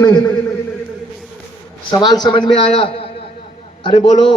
नहीं। सवाल समझ में आया? अरे बोलो,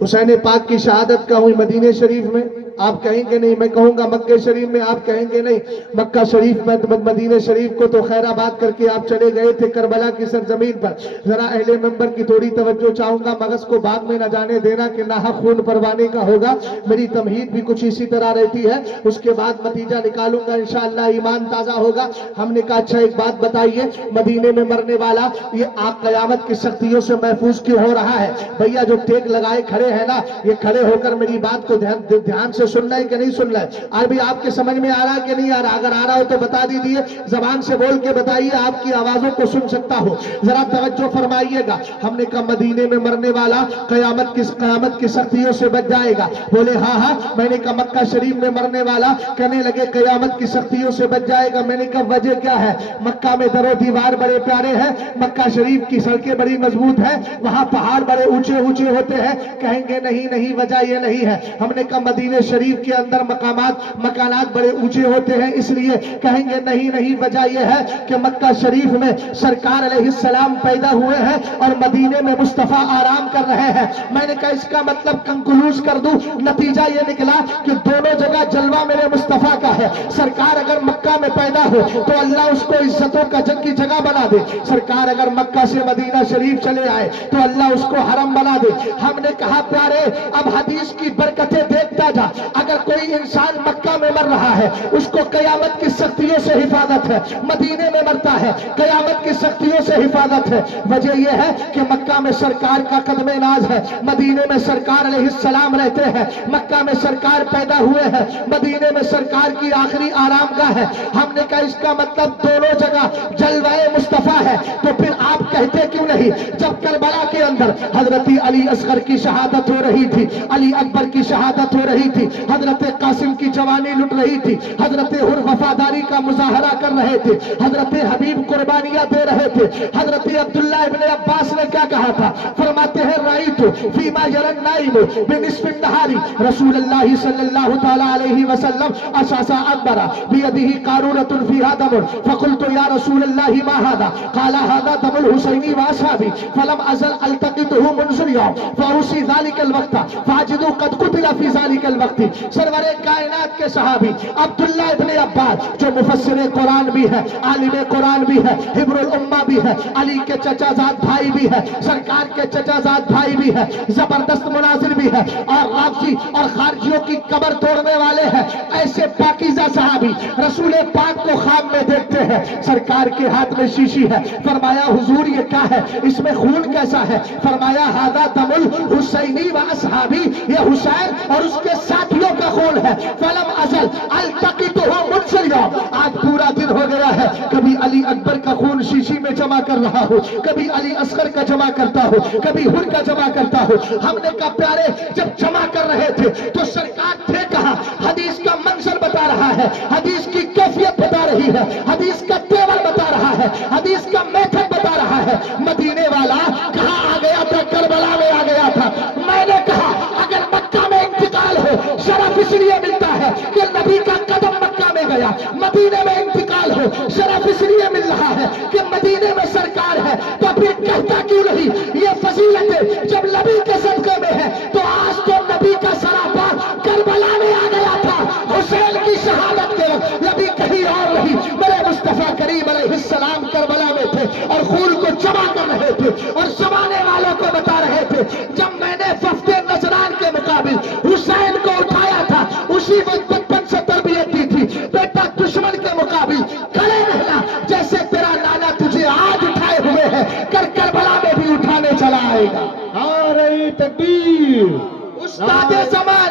हुसैन पाक की शहादत का हुई मदीने शरीफ में, आप कहेंगे नहीं। मैं कहूंगा मक्के शरीफ में, आप कहेंगे नहीं। मक्का शरीफ में, मदीने शरीफ को तो खैराबाद करके आप चले गए थे, करबला की सरजमीन पर। जरा अहले मंबर की थोड़ी तवज्जो चाहूंगा, मगज को बाग में न जाने देना कि नाहक खून परवाने का होगा। मेरी तमहीद भी कुछ इसी तरह रहती है, उसके बाद नतीजा निकालूंगा इंशाअल्लाह, ईमान ताजा होगा। हमने कहा अच्छा एक बात बताइए, मदीने में मरने वाला ये आप कयामत की सख्तियों से महफूज क्यों हो रहा है? भैया जो टेक लगाए खड़े हैं ना, ये खड़े होकर मेरी बात को ध्यान से सुनना है कि नहीं सुनना है? अभी आपके समझ में आ रहा है कि नहीं आ रहा? अगर आ रहा हो तो बता दीजिए, जबान से बोल के बताइए, आपकी आवाजों को सुन सकता हो। जरा तवज्जो फरमाइएगा। हमने कहा मदीने में मरने वाला कयामत की सख्तियों से बच जाएगा। बोले हाँ हाँ। मैंने कहा मक्का शरीफ में मरने वाला, कहने लगे कयामत की सख्तियों से बच जाएगा। मैंने कहा वजह क्या है? मक्का में दरो दीवार बड़े प्यारे हैं, मक्का शरीफ की सड़कें बड़ी मजबूत है, वहां पहाड़ बड़े ऊंचे ऊंचे होते हैं। कहेंगे नहीं नहीं, वजह ये नहीं है। हमने कहा मदीने शरीफ के अंदर मकानात बड़े ऊंचे होते हैं, इसलिए। कहेंगे नहीं नहीं, वजह यह है कि मक्का शरीफ में सरकार अलैहिस्सलाम पैदा हुए हैं और मदीने में मुस्तफा आराम कर रहे हैं। मैंने कहा इसका मतलब कंक्लूज कर दूं, नतीजा ये निकला कि दोनों जगह जलवा मेरे मुस्तफा का है। सरकार अगर मक्का में पैदा हो तो अल्लाह उसको इज्जतों का जग की जगह बना दे। सरकार अगर मक्का से मदीना शरीफ चले आए तो अल्लाह उसको हरम बना दे। हमने कहा प्यारे, अब हदीस की बरकतें देखता जा। अगर कोई इंसान मक्का में मर रहा है, उसको कयामत की सख्तियों से हिफाजत है। मदीने में मरता है, कयामत की सख्तियों से हिफाजत है। वजह यह है कि मक्का में सरकार का कदमे नाज है, मदीने में सरकार अलैहिस्सलाम रहते हैं। मक्का में सरकार पैदा हुए हैं, मदीने में सरकार की आखिरी आरामगाह है। हमने कहा इसका मतलब दोनों जगह जलवाए मुस्तफा है। तो फिर आप कहते क्यों नहीं, जब करबला के अंदर हजरत अली असगर की शहादत हो रही थी, अली अकबर की शहादत हो रही थी, हजरत कासिम की जवानी लुट रही थी, हजरत हुर वफादारी का मुजाहरा कर रहे थे, हजरत हबीब कुर्बानियां दे रहे थे। हजरत अब्दुल्लाह इब्ने अब्बास ने क्या कहा था? फरमाते हैं राइतु फीमा यरन नाइमु बिनिस्फिन नहारी रसूलुल्लाह सल्लल्लाहु तआला अलैहि वसल्लम असासा अकबरा बियदिही कारूरतुन फीहा दमुन फकुलतु या रसूलल्लाह मा हादा काला हादा दमुल हुसैनी व असहाबी फलम अजल अल्तक़ितुहु मुनज़िर यौम फउसी ज़ालिकल वक्त फाजिदु क़द कुतिला फी ज़ालिकल वक्त। सरवरे कायनात के सहाबी अब्दुल्लाह इब्ने अब्बास, जो मुफस्सिर कुरान भी है, आलिम कुरान भी है, हिब्रुल उम्मा भी है, अली के चचाजाद भाई भी है, सरकार के चचाजाद भाई भी है, जबरदस्त मुनाजिर भी है, और राफजी और खारजियों की कब्र तोड़ने वाले हैं। ऐसे पाकीज़ा सहाबी रसूल पाक को ख्वाब में देखते हैं, सरकार के हाथ में शीशी है। फरमाया हुजूर ये क्या है, इसमें खून कैसा है? फरमाया हादा दमुल हुसैनी व असहाबी, ये हुसैन और उसके साथियों का खून है। फलम अजल अल्तक़ितुहु मुनज़िर यौम, आज पूरा दिन हो गया है, कभी अली अकबर का खून शीशी में जमा कर रहा हो, कभी अली असगर का जमा करता हो, कभी हुर का जमा करता हो। हमने कहा प्यारे, जब जमा कर रहे थे तो सरकार थे कहां? हदीस का मंजर बता रहा है, हदीस की कैफियत बता रही है, हदीस का तेवर बता रहा है, हदीस का मेथड बता रहा है। मदीने वाला कहां आ गया था? करबला में आ गया था। मैंने कहा अगर मक्का में इंतकाल हो, शरफ इसलिए मिलता है कि नबी का कदम मक्का में गया। मदीने में इंतकाल हो, शरफ इसलिए मिल रहा है कि मदीने में सरकार है। तो फिर कहता क्यों नहीं ये फजीलत जब नबी के सदक़े में है? तो आज तो नबी का सरापा करबला में आ गया था, हुसैन की शहादत के वक्त। नबी कहीं और नहीं, मेरे मुस्तफा करीम अलैहिस्सलाम करबला में थे और खून को जमा कर रहे थे और जमाने वालों को बता रहे थे। जब मैंने वफ़्दे नजरान के मुकाबिल हुसैन को उठाया था, उसी वक्त बचपन से तरबियत दी थी, बेटा दुश्मन के मुकाबिल खड़े रहना, जैसे तेरा नाना तुझे आज उठाए हुए है, करबला में भी उठाने चला आएगा। नारे तकबीर। उस्तादे ज़मान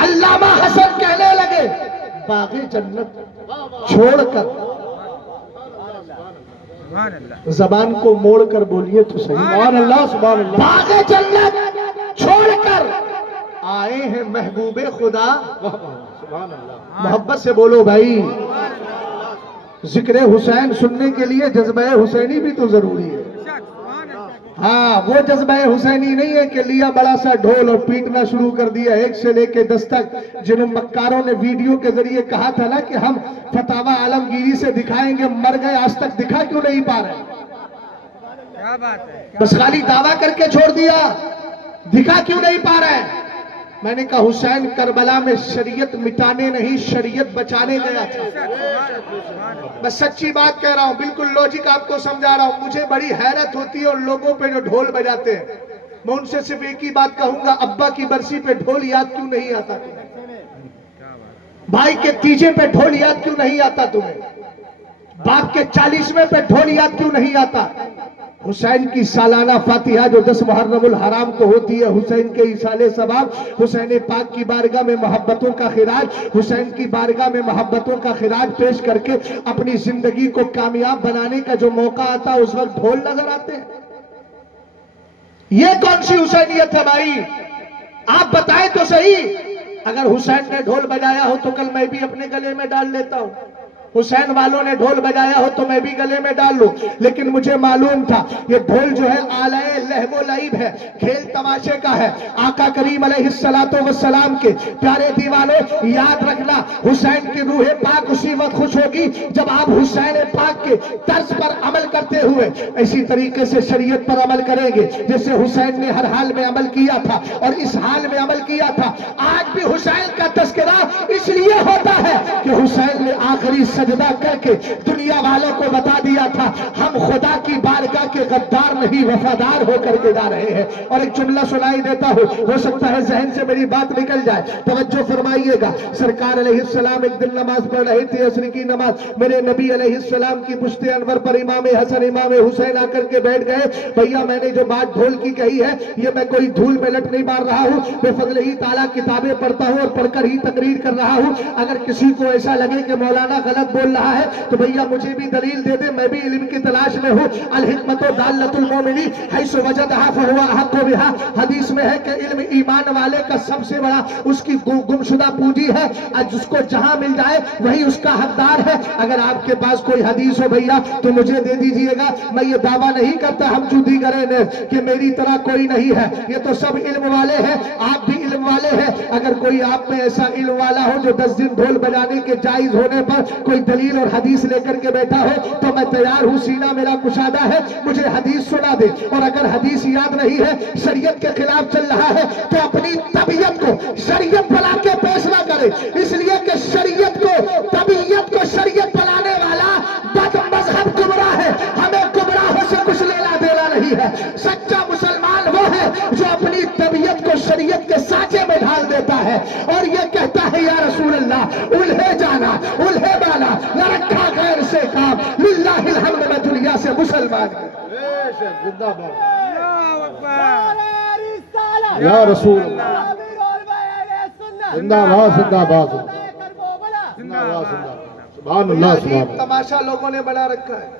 अल्लामा हसन कहने लगे, बाग़े जन्नत छोड़कर, जबान को मोड़कर बोलिए तो सही, सुभान अल्लाह सुभान अल्लाह, बाग़े जन्नत छोड़कर आए हैं महबूबे खुदा। मोहब्बत से बोलो भाई। जिक्र हुसैन सुनने के लिए जज्बे हुसैनी भी तो जरूरी है। ہاں وہ جذبہ حسینی نہیں ہے کہ لیا بڑا سا ڈھول اور پیٹنا شروع کر دیا 1 سے لے کے 10 تک. جنہوں مکاروں نے ویڈیو کے ذریعے کہا تھا نا کہ ہم فتاوی عالمگیری سے دکھائیں گے, مر گئے, آج تک دکھا کیوں نہیں پا رہے؟ کیا بات ہے؟ بس خالی دعویٰ کر کے چھوڑ دیا, دکھا کیوں نہیں پا رہے؟ میں نے کہا حسین کربلا میں شریعت مٹانے نہیں شریعت بچانے گیا تھا. میں سچی بات کہہ رہا ہوں, بالکل لوجک آپ کو سمجھا رہا ہوں. مجھے بڑی حیرت ہوتی ہے اور لوگوں پہ جو ڈھول بجاتے ہیں, میں ان سے صرف ایک ہی بات کہوں گا, ابا کی برسی پہ ڈھول یاد کیوں نہیں آتا تمہیں؟ بھائی کے تیجے پہ ڈھول یاد کیوں نہیں آتا تمہیں؟ باپ کے 40ویں پہ ڈھول یاد کیوں نہیں آتا؟ حسین کی سالانہ فاتحہ جو 10 محرم الحرام کو ہوتی ہے, حسین کے ایصال ثواب, حسین پاک کی بارگاہ میں محبتوں کا خراج, حسین کی بارگاہ میں محبتوں کا خراج پیش کر کے اپنی زندگی کو کامیاب بنانے کا جو موقع آتا اس وقت ڈھول نظر آتے ہیں. یہ کون سی حسینیت ہے بھائی؟ آپ بتائیں تو صحیح. اگر حسین نے ڈھول بجایا ہو تو کل میں بھی اپنے گلے میں ڈال لیتا ہوں. حسین والوں نے ڈھول بجایا ہو تو میں بھی گلے میں ڈال لوں. لیکن مجھے معلوم تھا یہ ڈھول جو ہے آلائے لہو و لعب ہے, کھیل تماشے کا ہے. آقا کریم علیہ السلام کے پیارے دیوانوں یاد رکھنا, حسین کی روح پاک اسی وقت خوش ہوگی جب آپ حسین پاک کے طرز پر عمل کرتے ہوئے اسی طریقے سے شریعت پر عمل کریں گے جیسے حسین نے ہر حال میں عمل کیا تھا اور اس حال میں عمل کیا تھا. آج بھی حسین کا تذکرہ اس لیے ہوتا ہے کہ حسین نے آخری سجدہ کر کے دنیا والوں کو بتا دیا تھا ہم خدا کی بارگاہ کے غدار نہیں وفادار ہو کر کے جا رہے ہیں. اور ایک جملہ سنائی دیتا ہوں, ہو سکتا ہے ذہن سے میری بات نکل جائے, توجہ فرمائیے گا. سرکار علیہ السلام ایک دن نماز پڑھ رہے تھے, عصر کی نماز. میرے نبی علیہ السلام کی پشت انور پر امام حسن امام حسین آ کر کے بیٹھ گئے. بھیا میں نے جو بات ڈھول کی کہی ہے یہ میں کوئی دھول میں لٹ نہیں مار رہا ہوں, بے فضل ہی تعالیٰ کتابیں پڑھتا ہوں اور پڑھ کر ہی تقریر کر رہا ہوں. اگر کسی کو ایسا لگے کہ مولانا غلط بول رہا ہے تو بھیا مجھے بھی دلیل دے دے, میں بھی علم کی تلاش میں ہوں. الحکمت دالۃ المومنی حیث وجدہا فہو احق بہا. حدیث میں ہے کہ علم ایمان والے کا سب سے بڑا اس کی گمشدہ پونجی ہے, جس کو جہاں مل جائے وہی اس کا حقدار ہے. اگر آپ کے پاس کوئی حدیث ہو بھیا تو مجھے دے دیجئے گا. میں یہ دعویٰ نہیں کرتا ہم جو دیگرے نے کہ میری طرح کوئی نہیں ہے, یہ تو سب علم والے ہیں, آپ بھی علم والے ہیں. اگر کوئی آپ میں ایسا علم والا ہو جو 10 دن ڈھول بجانے کے جائز ہونے پر کوئی دلیل اور حدیث لے کر کے بیٹھا ہو تو میں تیار ہوں, سینہ میرا کشادہ ہے, مجھے حدیث سنا دے. اور اگر حدیث یاد نہیں ہے, شریعت کے خلاف چل رہا ہے تو اپنی طبیعت کو شریعت بنا کے پیش نہ کرے, اس لیے کہ شریعت کو طبیعت کو شریعت بنانے والا بد مذہب گمراہ ہے. ہمیں گمراہوں سے کچھ لینا دینا نہیں ہے. سچا مسلمان وہ ہے جو اپنی طبیعت کو شریعت کے سانچے میں ڈھال دیتا ہے اور یہ کہتا ہے یا رسول اللہ الہے جانا الہے بانا نہ رکھا غیر سے کام, للہ الحمد میں دنیا سے مسلمان ہوں. یا رسول اللہ زندہ باد زندہ باد سبحان اللہ سبحان اللہ. تماشا لوگوں نے بنا رکھا ہے.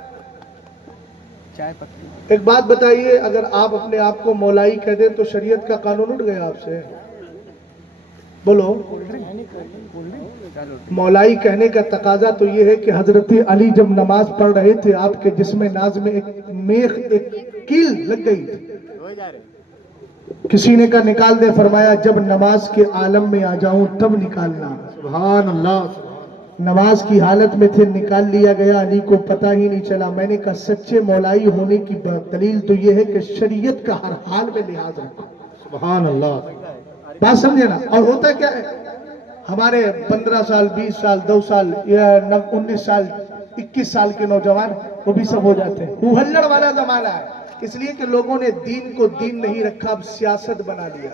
ایک بات بتائیے, اگر آپ اپنے آپ کو مولائی کہہ دیں تو شریعت کا قانون اٹھ گیا آپ سے؟ بولو. مولائی کہنے کا تقاضا تو یہ ہے کہ حضرت علی جب نماز پڑھ رہے تھے آپ کے جسم ناز میں ایک میخ ایک کیل لگ گئی تھی, کسی نے کہا نکال دے, فرمایا جب نماز کے عالم میں آ جاؤں تب نکالنا. سبحان اللہ. نماز کی حالت میں تھے, نکال لیا گیا, علی کو پتہ ہی نہیں چلا. میں نے کہا سچے مولائی ہونے کی دلیل تو یہ ہے کہ شریعت کا ہر حال میں لحاظ رکھو. سبحان اللہ. بات سمجھے نا. اور ہوتا کیا ہے, ہمارے 15 سال 20 سال 2 سال یا 19 سال 21 سال کے نوجوان وہ بھی سب ہو جاتے ہیں. وہ ہلڑ والا زمانہ ہے, اس لیے کہ لوگوں نے دین کو دین نہیں رکھا, اب سیاست بنا لیا.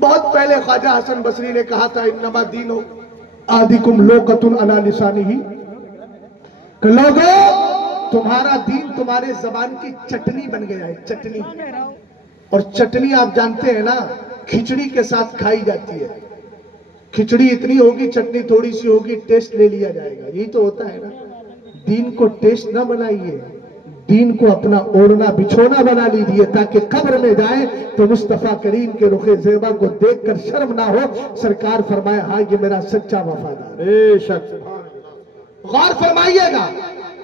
بہت پہلے خواجہ حسن بصری نے کہا تھا انما دینو آدھکم لوقتن علی لسانہ, کہ لوگوں تمہارا دین تمہارے زبان کی چٹنی بن گیا ہے, چٹنی. اور چٹنی آپ جانتے ہیں نا کھچڑی کے ساتھ کھائی جاتی ہے. کھچڑی اتنی ہوگی چٹنی تھوڑی سی ہوگی, ٹیسٹ لے لیا جائے گا. یہی تو ہوتا ہے نا. دین کو ٹیسٹ نہ بنائیے, دین کو اپنا اوڑھنا بچھونا بنا لیجیے تاکہ قبر میں جائیں تو مصطفیٰ کریم کے رخ زیبا کو دیکھ کر شرم نہ ہو. سرکار فرمائے ہاں یہ میرا سچا وفادار. بے شک. غور فرمائیے گا.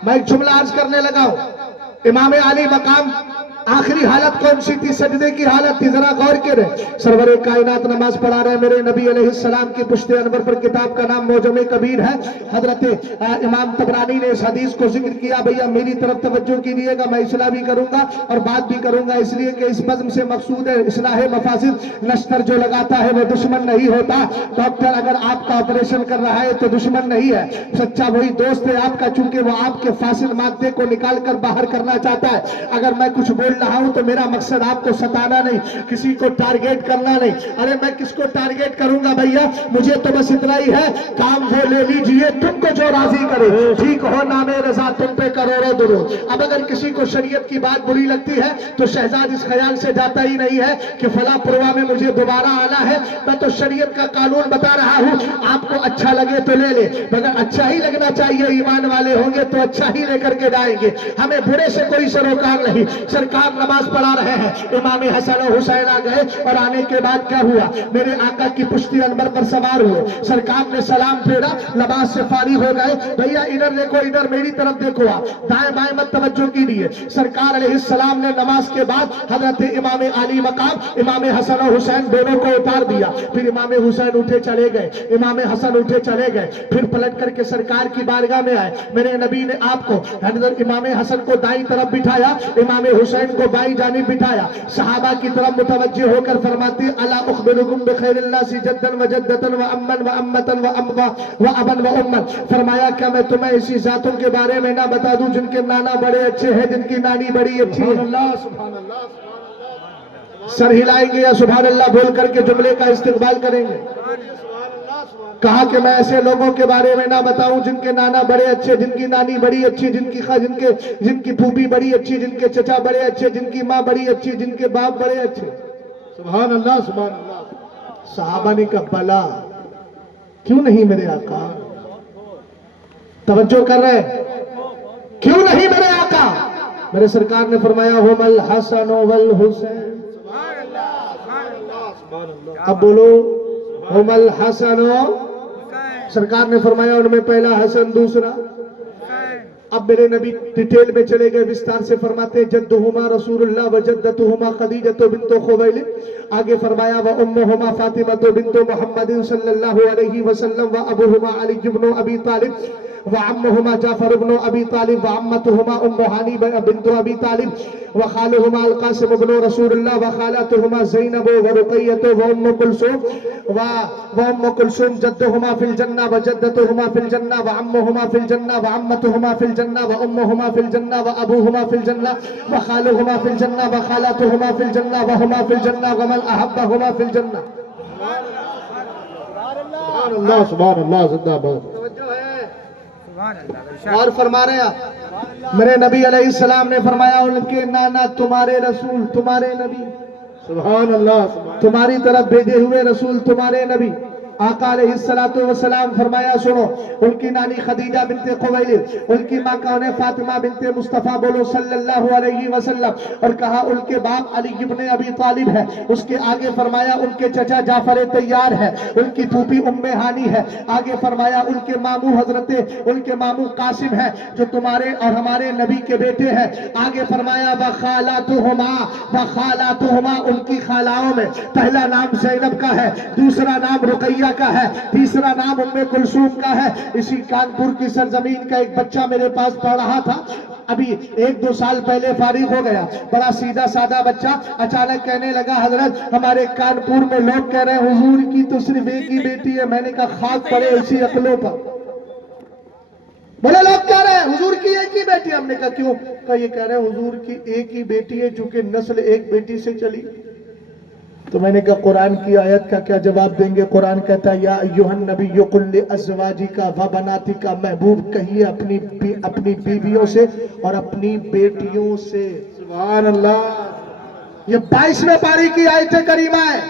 میں ایک جملہ عرض کرنے لگا ہوں. امام علی مقام آخری حالت کون سی تھی؟ سجدے کی حالت تھی. ذرا غور کریں. سرور کائنات نماز پڑھا رہے ہیں. میرے نبی علیہ السلام کی پشت انور پر کتاب کا نام معجم کبیر ہے. حضرت امام طبرانی نے اس حدیث کو ذکر کیا. بھیا میری طرف توجہ کیجیے گا, میں اصلاح بھی کروں گا اور بات بھی کروں گا, اس لیے کہ اس بزم سے مقصود ہے اصلاح مفاسد. نشتر جو لگاتا ہے وہ دشمن نہیں ہوتا. ڈاکٹر اگر آپ کا آپریشن کر رہا ہے تو دشمن نہیں ہے, سچا وہی دوست ہے آپ کا, چونکہ وہ آپ کے فاسد مادے کو نکال کر باہر کرنا چاہتا ہے. اگر میں کچھ بول رہا ہوں تو میرا مقصد آپ کو ستانا نہیں, کسی کو ٹارگیٹ کرنا نہیں. ارے میں کس کو ٹارگیٹ کروں گا بھیا, مجھے تو بس اتنا ہی ہے, کام وہ لے لیجئے تم کو جو راضی کرے, ٹھیک ہو نام رضا تم پہ کروڑوں درود. اب اگر کسی کو شریعت کی بات بری لگتی ہے تو شہزاد اس خیال سے جاتا ہی نہیں ہے کہ فلاں پروگرام میں مجھے دوبارہ آنا ہے. میں تو شریعت کا قانون بتا رہا ہوں, آپ کو اچھا لگے تو لے لے, مگر اچھا ہی لگنا چاہیے. ایمان والے ہوں گے تو اچھا ہی لے کر کے جائیں گے, ہمیں برے سے کوئی سروکار نہیں. سرکار نماز پڑھا رہے ہیں, امام حسن و حسین آ گئے اور آنے کے بعد کیا ہوا, میرے آقا کی پشتی انبر پر سوار ہوئے. سرکار نے سلام پھیرا, نماز سے فارغ ہو گئے. بھیا ادھر دیکھو, ادھر میری طرف دیکھو, آپ دائیں بائیں مت توجہ کیجیے. سرکار علیہ السلام نے نماز کے بعد حضرت امام علی مقام امام حسن و حسین دونوں کو اتار دیا. پھر امام حسین اٹھے چلے گئے, امام حسن اٹھے چلے گئے, پھر پلٹ کر کے سرکار کی بارگاہ میں آئے. میرے نبی نے آپ کو حضرت امام حسن کو دائیں طرف بٹھایا, امام حسین کو بائیں جانب بٹھایا. صحابہ کی طرف متوجہ ہو کر فرماتے, الا اخبرکم بخیر الناس جدا و جدتا و امن و امتا و ابا و امن. فرمایا کیا میں تمہیں ایسی ذاتوں کے بارے میں نہ بتا دوں جن کے نانا بڑے اچھے ہیں, جن کی نانی بڑی اچھی ہے. سبحان اللہ. سر ہلائیں گے یا سبحان اللہ بول کر کے جملے کا استقبال کریں گے. کہا کہ میں ایسے لوگوں کے بارے میں نہ بتاؤں جن کے نانا بڑے اچھے, جن کی نانی بڑی اچھی, جن کی پھوپھی بڑی اچھی, جن کے چچا بڑے اچھے, جن کی ماں بڑی اچھی, جن کے باپ بڑے اچھے. سبحان اللہ. سبحان اللہ. صحابہ نے کہا بلا کیوں نہیں میرے آقا, توجہ کر رہے, کیوں نہیں میرے آقا. میرے سرکار نے فرمایا ہم الحسن والحسین. اب بولو ہم الحسن. سرکار نے فرمایا ان میں پہلا حسن, دوسرا. اب میرے نبی ڈیٹیل میں چلے گئے, وستار سے فرماتے ہیں جدہما رسول اللہ و جدتہما خدیجۃ بنت خویلد. آگے فرمایا و امہما فاطمۃ بنت محمد صلی اللہ علیہ وسلم و ابوہما علی بن ابی طالب وعمهما جعفر بن ابی طالب وعمتهما ام ہانی بنت ابی طالب وخالهما القاسم بن رسول اللہ وخالاتهما زینب ورقیۃ وام کلثوم جدهما فی الجنہ وجدتهما فی الجنہ وعمهما فی الجنہ وعمتهما فی الجنہ وامهما فی الجنہ وابوهما فی الجنہ وخالهما فی الجنہ وخالاتهما فی الجنہ وهما فی الجنہ ومن احبهما فی الجنہ. سبحان اللہ. سبحان اللہ. زندہ باد. اور فرما رہے ہیں میرے نبی علیہ السلام نے فرمایا ان کے نانا تمہارے رسول, تمہارے نبی. سبحان اللہ. تمہاری طرف بھیجے ہوئے رسول تمہارے نبی. آقا علیہ السلام فرمایا سنو, ان کی نانی خدیجہ بنت خویلد, ان کی ماں کون ہے فاطمہ بنت مصطفیٰ بولو صلی اللہ علیہ وسلم, اور کہا ان کے باپ علی بن ابی طالب ہے. اس کے آگے فرمایا ان کے چچا جعفر طیار ہے, ان کی پھوپھی ام ہانی ہے. آگے فرمایا ان کے ماموں قاسم ہے جو تمہارے اور ہمارے نبی کے بیٹے ہیں. آگے فرمایا وخالاتهما ان کی خالاؤں میں پہلا نام زینب کا ہے, دوسرا نام رقیہ کا ہے, تیسرا نام ام کلثوم کا ہے. اسی کانپور کی سرزمین کا ایک بچہ میرے پاس پڑھ رہا تھا, ابھی 1-2 سال پہلے فارغ ہو گیا, بڑا سیدھا سادہ بچہ. اچانک کہنے لگا حضرت ہمارے کانپور میں لوگ کہہ رہے ہیں حضور کی تو صرف ایک ہی بیٹی ہے. میں نے کہا خاک پڑے اسی عقلوں پر. بولے لوگ کہہ رہے ہیں حضور کی ایک ہی بیٹی ہے. ہم نے کہا کیوں؟ کہا یہ کہہ رہے ہیں حضور کی ایک ہی بیٹی ہے چونکہ نسل ایک بیٹی سے چلی. تو میں نے کہا قرآن کی آیت کا کیا جواب دیں گے؟ قرآن کہتا ہے یا ایھا النبی قل لازواجک و بناتک, محبوب کہیے اپنی بیویوں سے اور اپنی بیٹیوں سے. سبحان اللہ. یہ 22ویں پاری کی آیت کریمہ ہے.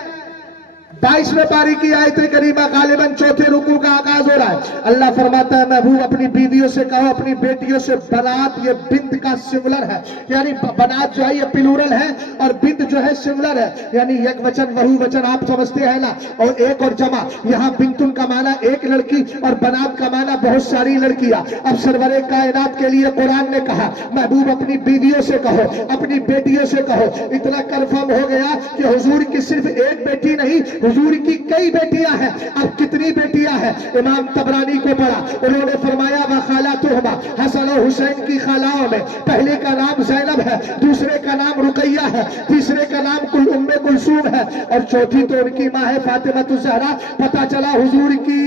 22वें पारी की आयत करीमा गालिबन चौथे रुकू का आगाज हो रहा है। अल्लाह फरमाता है महबूब अपनी बीवियों से कहो, अपनी बेटियों से, बनात ये बिंत का सिंगुलर है, यानी बनात जो है ये प्लूरल है और बिंत जो है सिंगुलर है, यानी एक वचन बहु वचन आप समझते हैं ना, और एक और जमा। यहाँ बिंतुन का माना एक लड़की और बनात का माना बहुत सारी लड़कियां। अब सरवरे कायनात के लिए कुरान ने कहा महबूब अपनी बीवियों से कहो, अपनी बेटियों से कहो। इतना कंफर्म हो गया कि हुजूर की सिर्फ एक बेटी नहीं, हुजूर की कई बेटियां हैं। अब कितनी बेटियां हैं? इमाम तबरानी को पढ़ा, उन्होंने फरमाया व खालातुहुमा, हसन और हुसैन की खालाओं में पहले का नाम ज़ैनब है, दूसरे का नाम रुकैया है, तीसरे का नाम उम्मे कुलसूम है और चौथी तो उनकी मां है फातिमा ज़हरा। पता चला हुजूर की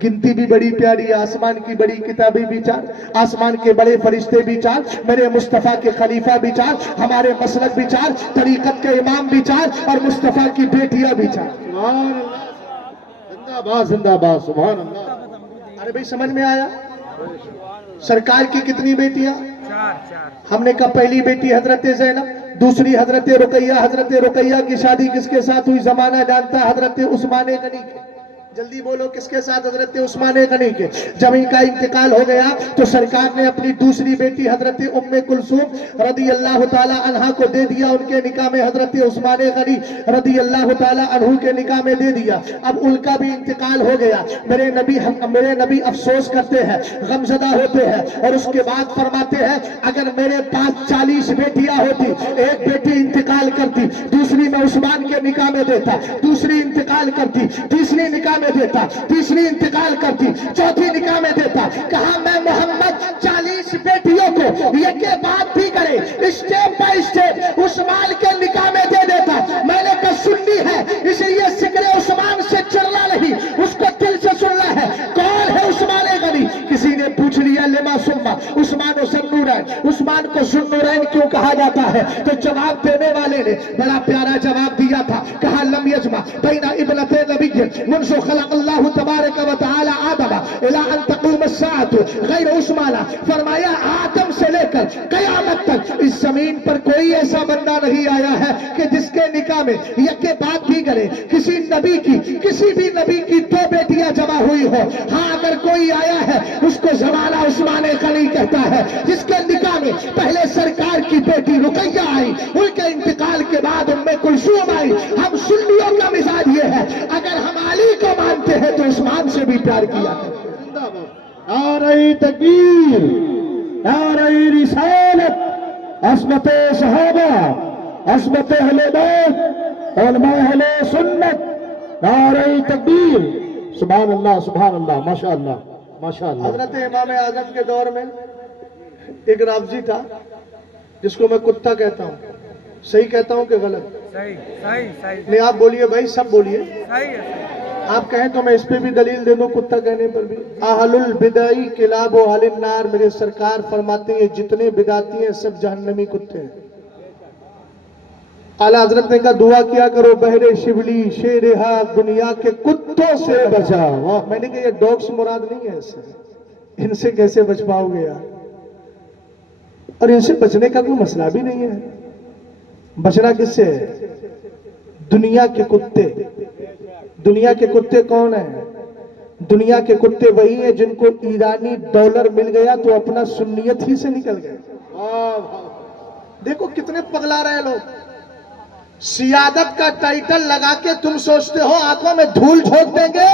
गिनती भी बड़ी प्यारी है। आसमान की बड़ी किताबें भी चार, आसमान के बड़े फरिश्ते भी चार, मेरे मुस्तफा के खलीफा भी चार, हमारे मसलक भी चार, तरीकत के इमाम भी चार और मुस्तफा की बेटियां भी चार। जिंदाबाद जिंदाबाद सुभान अल्लाह। अरे भाई समझ में आया? सरकार की कितनी बेटियां? चार। हमने कहा पहली बेटी हजरत ज़ैनब, दूसरी हजरत रुकैया। हजरत रुकैया की शादी किसके साथ हुई? जमाना जानता है, हजरत उस्मान गनी के। जल्दी बोलो किसके साथ? हजरत उस्मान गनी के। जब इनका इंतकाल हो गया तो सरकार ने अपनी दूसरी बेटी हजरत उम्मे कुलसूम रदी अल्लाह ताला अन्हा को दे दिया, उनके निकाह में हजरत उस्मान गनी रदी अल्लाह ताला अन्हु के निकाह में दे दिया। अब उनका भी इंतकाल हो गया। मेरे नबी अफसोस करते हैं, गमजदा होते हैं और उसके बाद फरमाते हैं अगर मेरे पास 40 बेटियां होती, एक बेटी इंतकाल करती, दूसरी मैं उस्मान के निकाह में देता, दूसरी इंतकाल करती, तीसरी निकाह में देता, तीसरी इंतकाल करती, चौथी निकाह में देता। कहा मैं मोहम्मद 40 बेटियों को ये के बात भी करे स्टेप बाय स्टेप उस्मान के निकाह में दे देता। मैंने कहा सुन्नी है इसलिए सिकरे उस्मान से चिड़ना नहीं, उसको दिल से सुनना है। कौन है उस्मान गनी? किसी ने पूछ लिया लिमा सुम्मा उस्मान ज़ुन्नूरैन, उस्मान को ज़ुन्नूरैन क्यों कहा जाता है? तो जवाब देने वाले ने बड़ा प्यारा जवाब दिया था। कहा लम यजमा बैना इब्नते नबिय्य मुन्ज़ु खलक़ल्लाहु तबारक व तआला आदम इला अन तक़ूम अस्साअतु गैर उस्माना। फरमाया आदम से लेकर क़यामत तक इस जमीन पर कोई ऐसा बंदा नहीं आया है कि जिसके निकाह में यके बात भी करे किसी नबी की, किसी भी नबी की 2 बेटियां जमा हुई हो। हाँ अगर कोई आया है उसको जमाना उस्मान गनी कहता है, जिसके निकाह में पहले सरकार की बेटी रुकैया आई, उनके इंतकाल के बाद उम्मे कुलसूम आई। हम सुन्नियों का मिजाज ये है अगर हम अली को मानते हैं तो उस्मान से भी प्यार किया करते। नारे तकबीर, नारे रिसालत, अस्मत सहाबा, अस्मत अहले बैत, उलमा अहले सुन्नत, नारे तकबीर। सुभान अल्लाह सुभान अल्लाह, माशाअल्लाह माशाअल्लाह। हजरत इमाम आजम के दौर में एक रावजी था जिसको मैं कुत्ता कहता हूँ। सही कहता हूँ कि गलत? सही। नहीं आप बोलिए भाई, सब बोलिए। सही है। आप कहें तो मैं इस पे भी दलील दे दूं कुत्ता कहने पर भी। अहलुल बिदाई किलाब व अहलिन नार, मेरे सरकार फरमाते हैं जितने बिदाती हैं सब जहन्नमी कुत्ते हैं। आला हजरत ने कहा दुआ किया करो बहरे शिवली शेर हाक दुनिया के कुत्तों से बचा। मैंने कहा ये डॉग्स मुराद नहीं है, इससे इनसे कैसे बच पाओगे यार? और इनसे बचने का कोई मसला भी नहीं है। बचना किससे है? दुनिया के कुत्ते। दुनिया के कुत्ते कौन है? दुनिया के कुत्ते वही हैं जिनको ईरानी डॉलर मिल गया तो अपना सुन्नियत ही से निकल गए। देखो कितने पगला रहे लोग। सियादत का टाइटल लगा के तुम सोचते हो आंखों में धूल झोंक देंगे।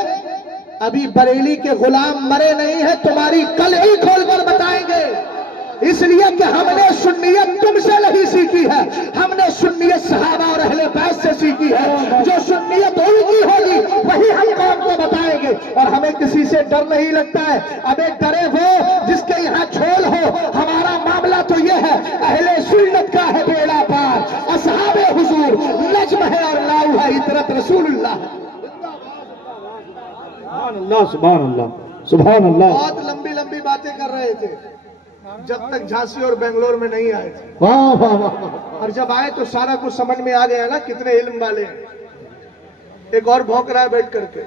अभी बरेली के गुलाम मरे नहीं है, तुम्हारी कल ही खोलकर बताएंगे। इसलिए कि हमने सुन्नियत तुमसे नहीं सीखी है, हमने सुन्नियत सहाबा और अहले बैत से सीखी है। जो सुन्नियत उनकी होगी वही हम कौम को बताएंगे। और हमें किसी से डर नहीं लगता है। अब एक डरे वो जिसके यहाँ छोल हो। हमारा मामला तो ये है अहले सुन्नत का है बेड़ा पार, असहाबे हुजूर नज्म है और लाऊ है इतरत रसूलुल्लाह। सुभान अल्लाह सुभान अल्लाह सुभान अल्लाह। बहुत लंबी लंबी बातें कर रहे थे जब तक झांसी और बेंगलोर में नहीं आए थे। वाह वाह वाह। और जब आए तो सारा कुछ समझ में आ गया ना कितने इल्म वाले हैं। एक और भौंक रहा है बैठ करके,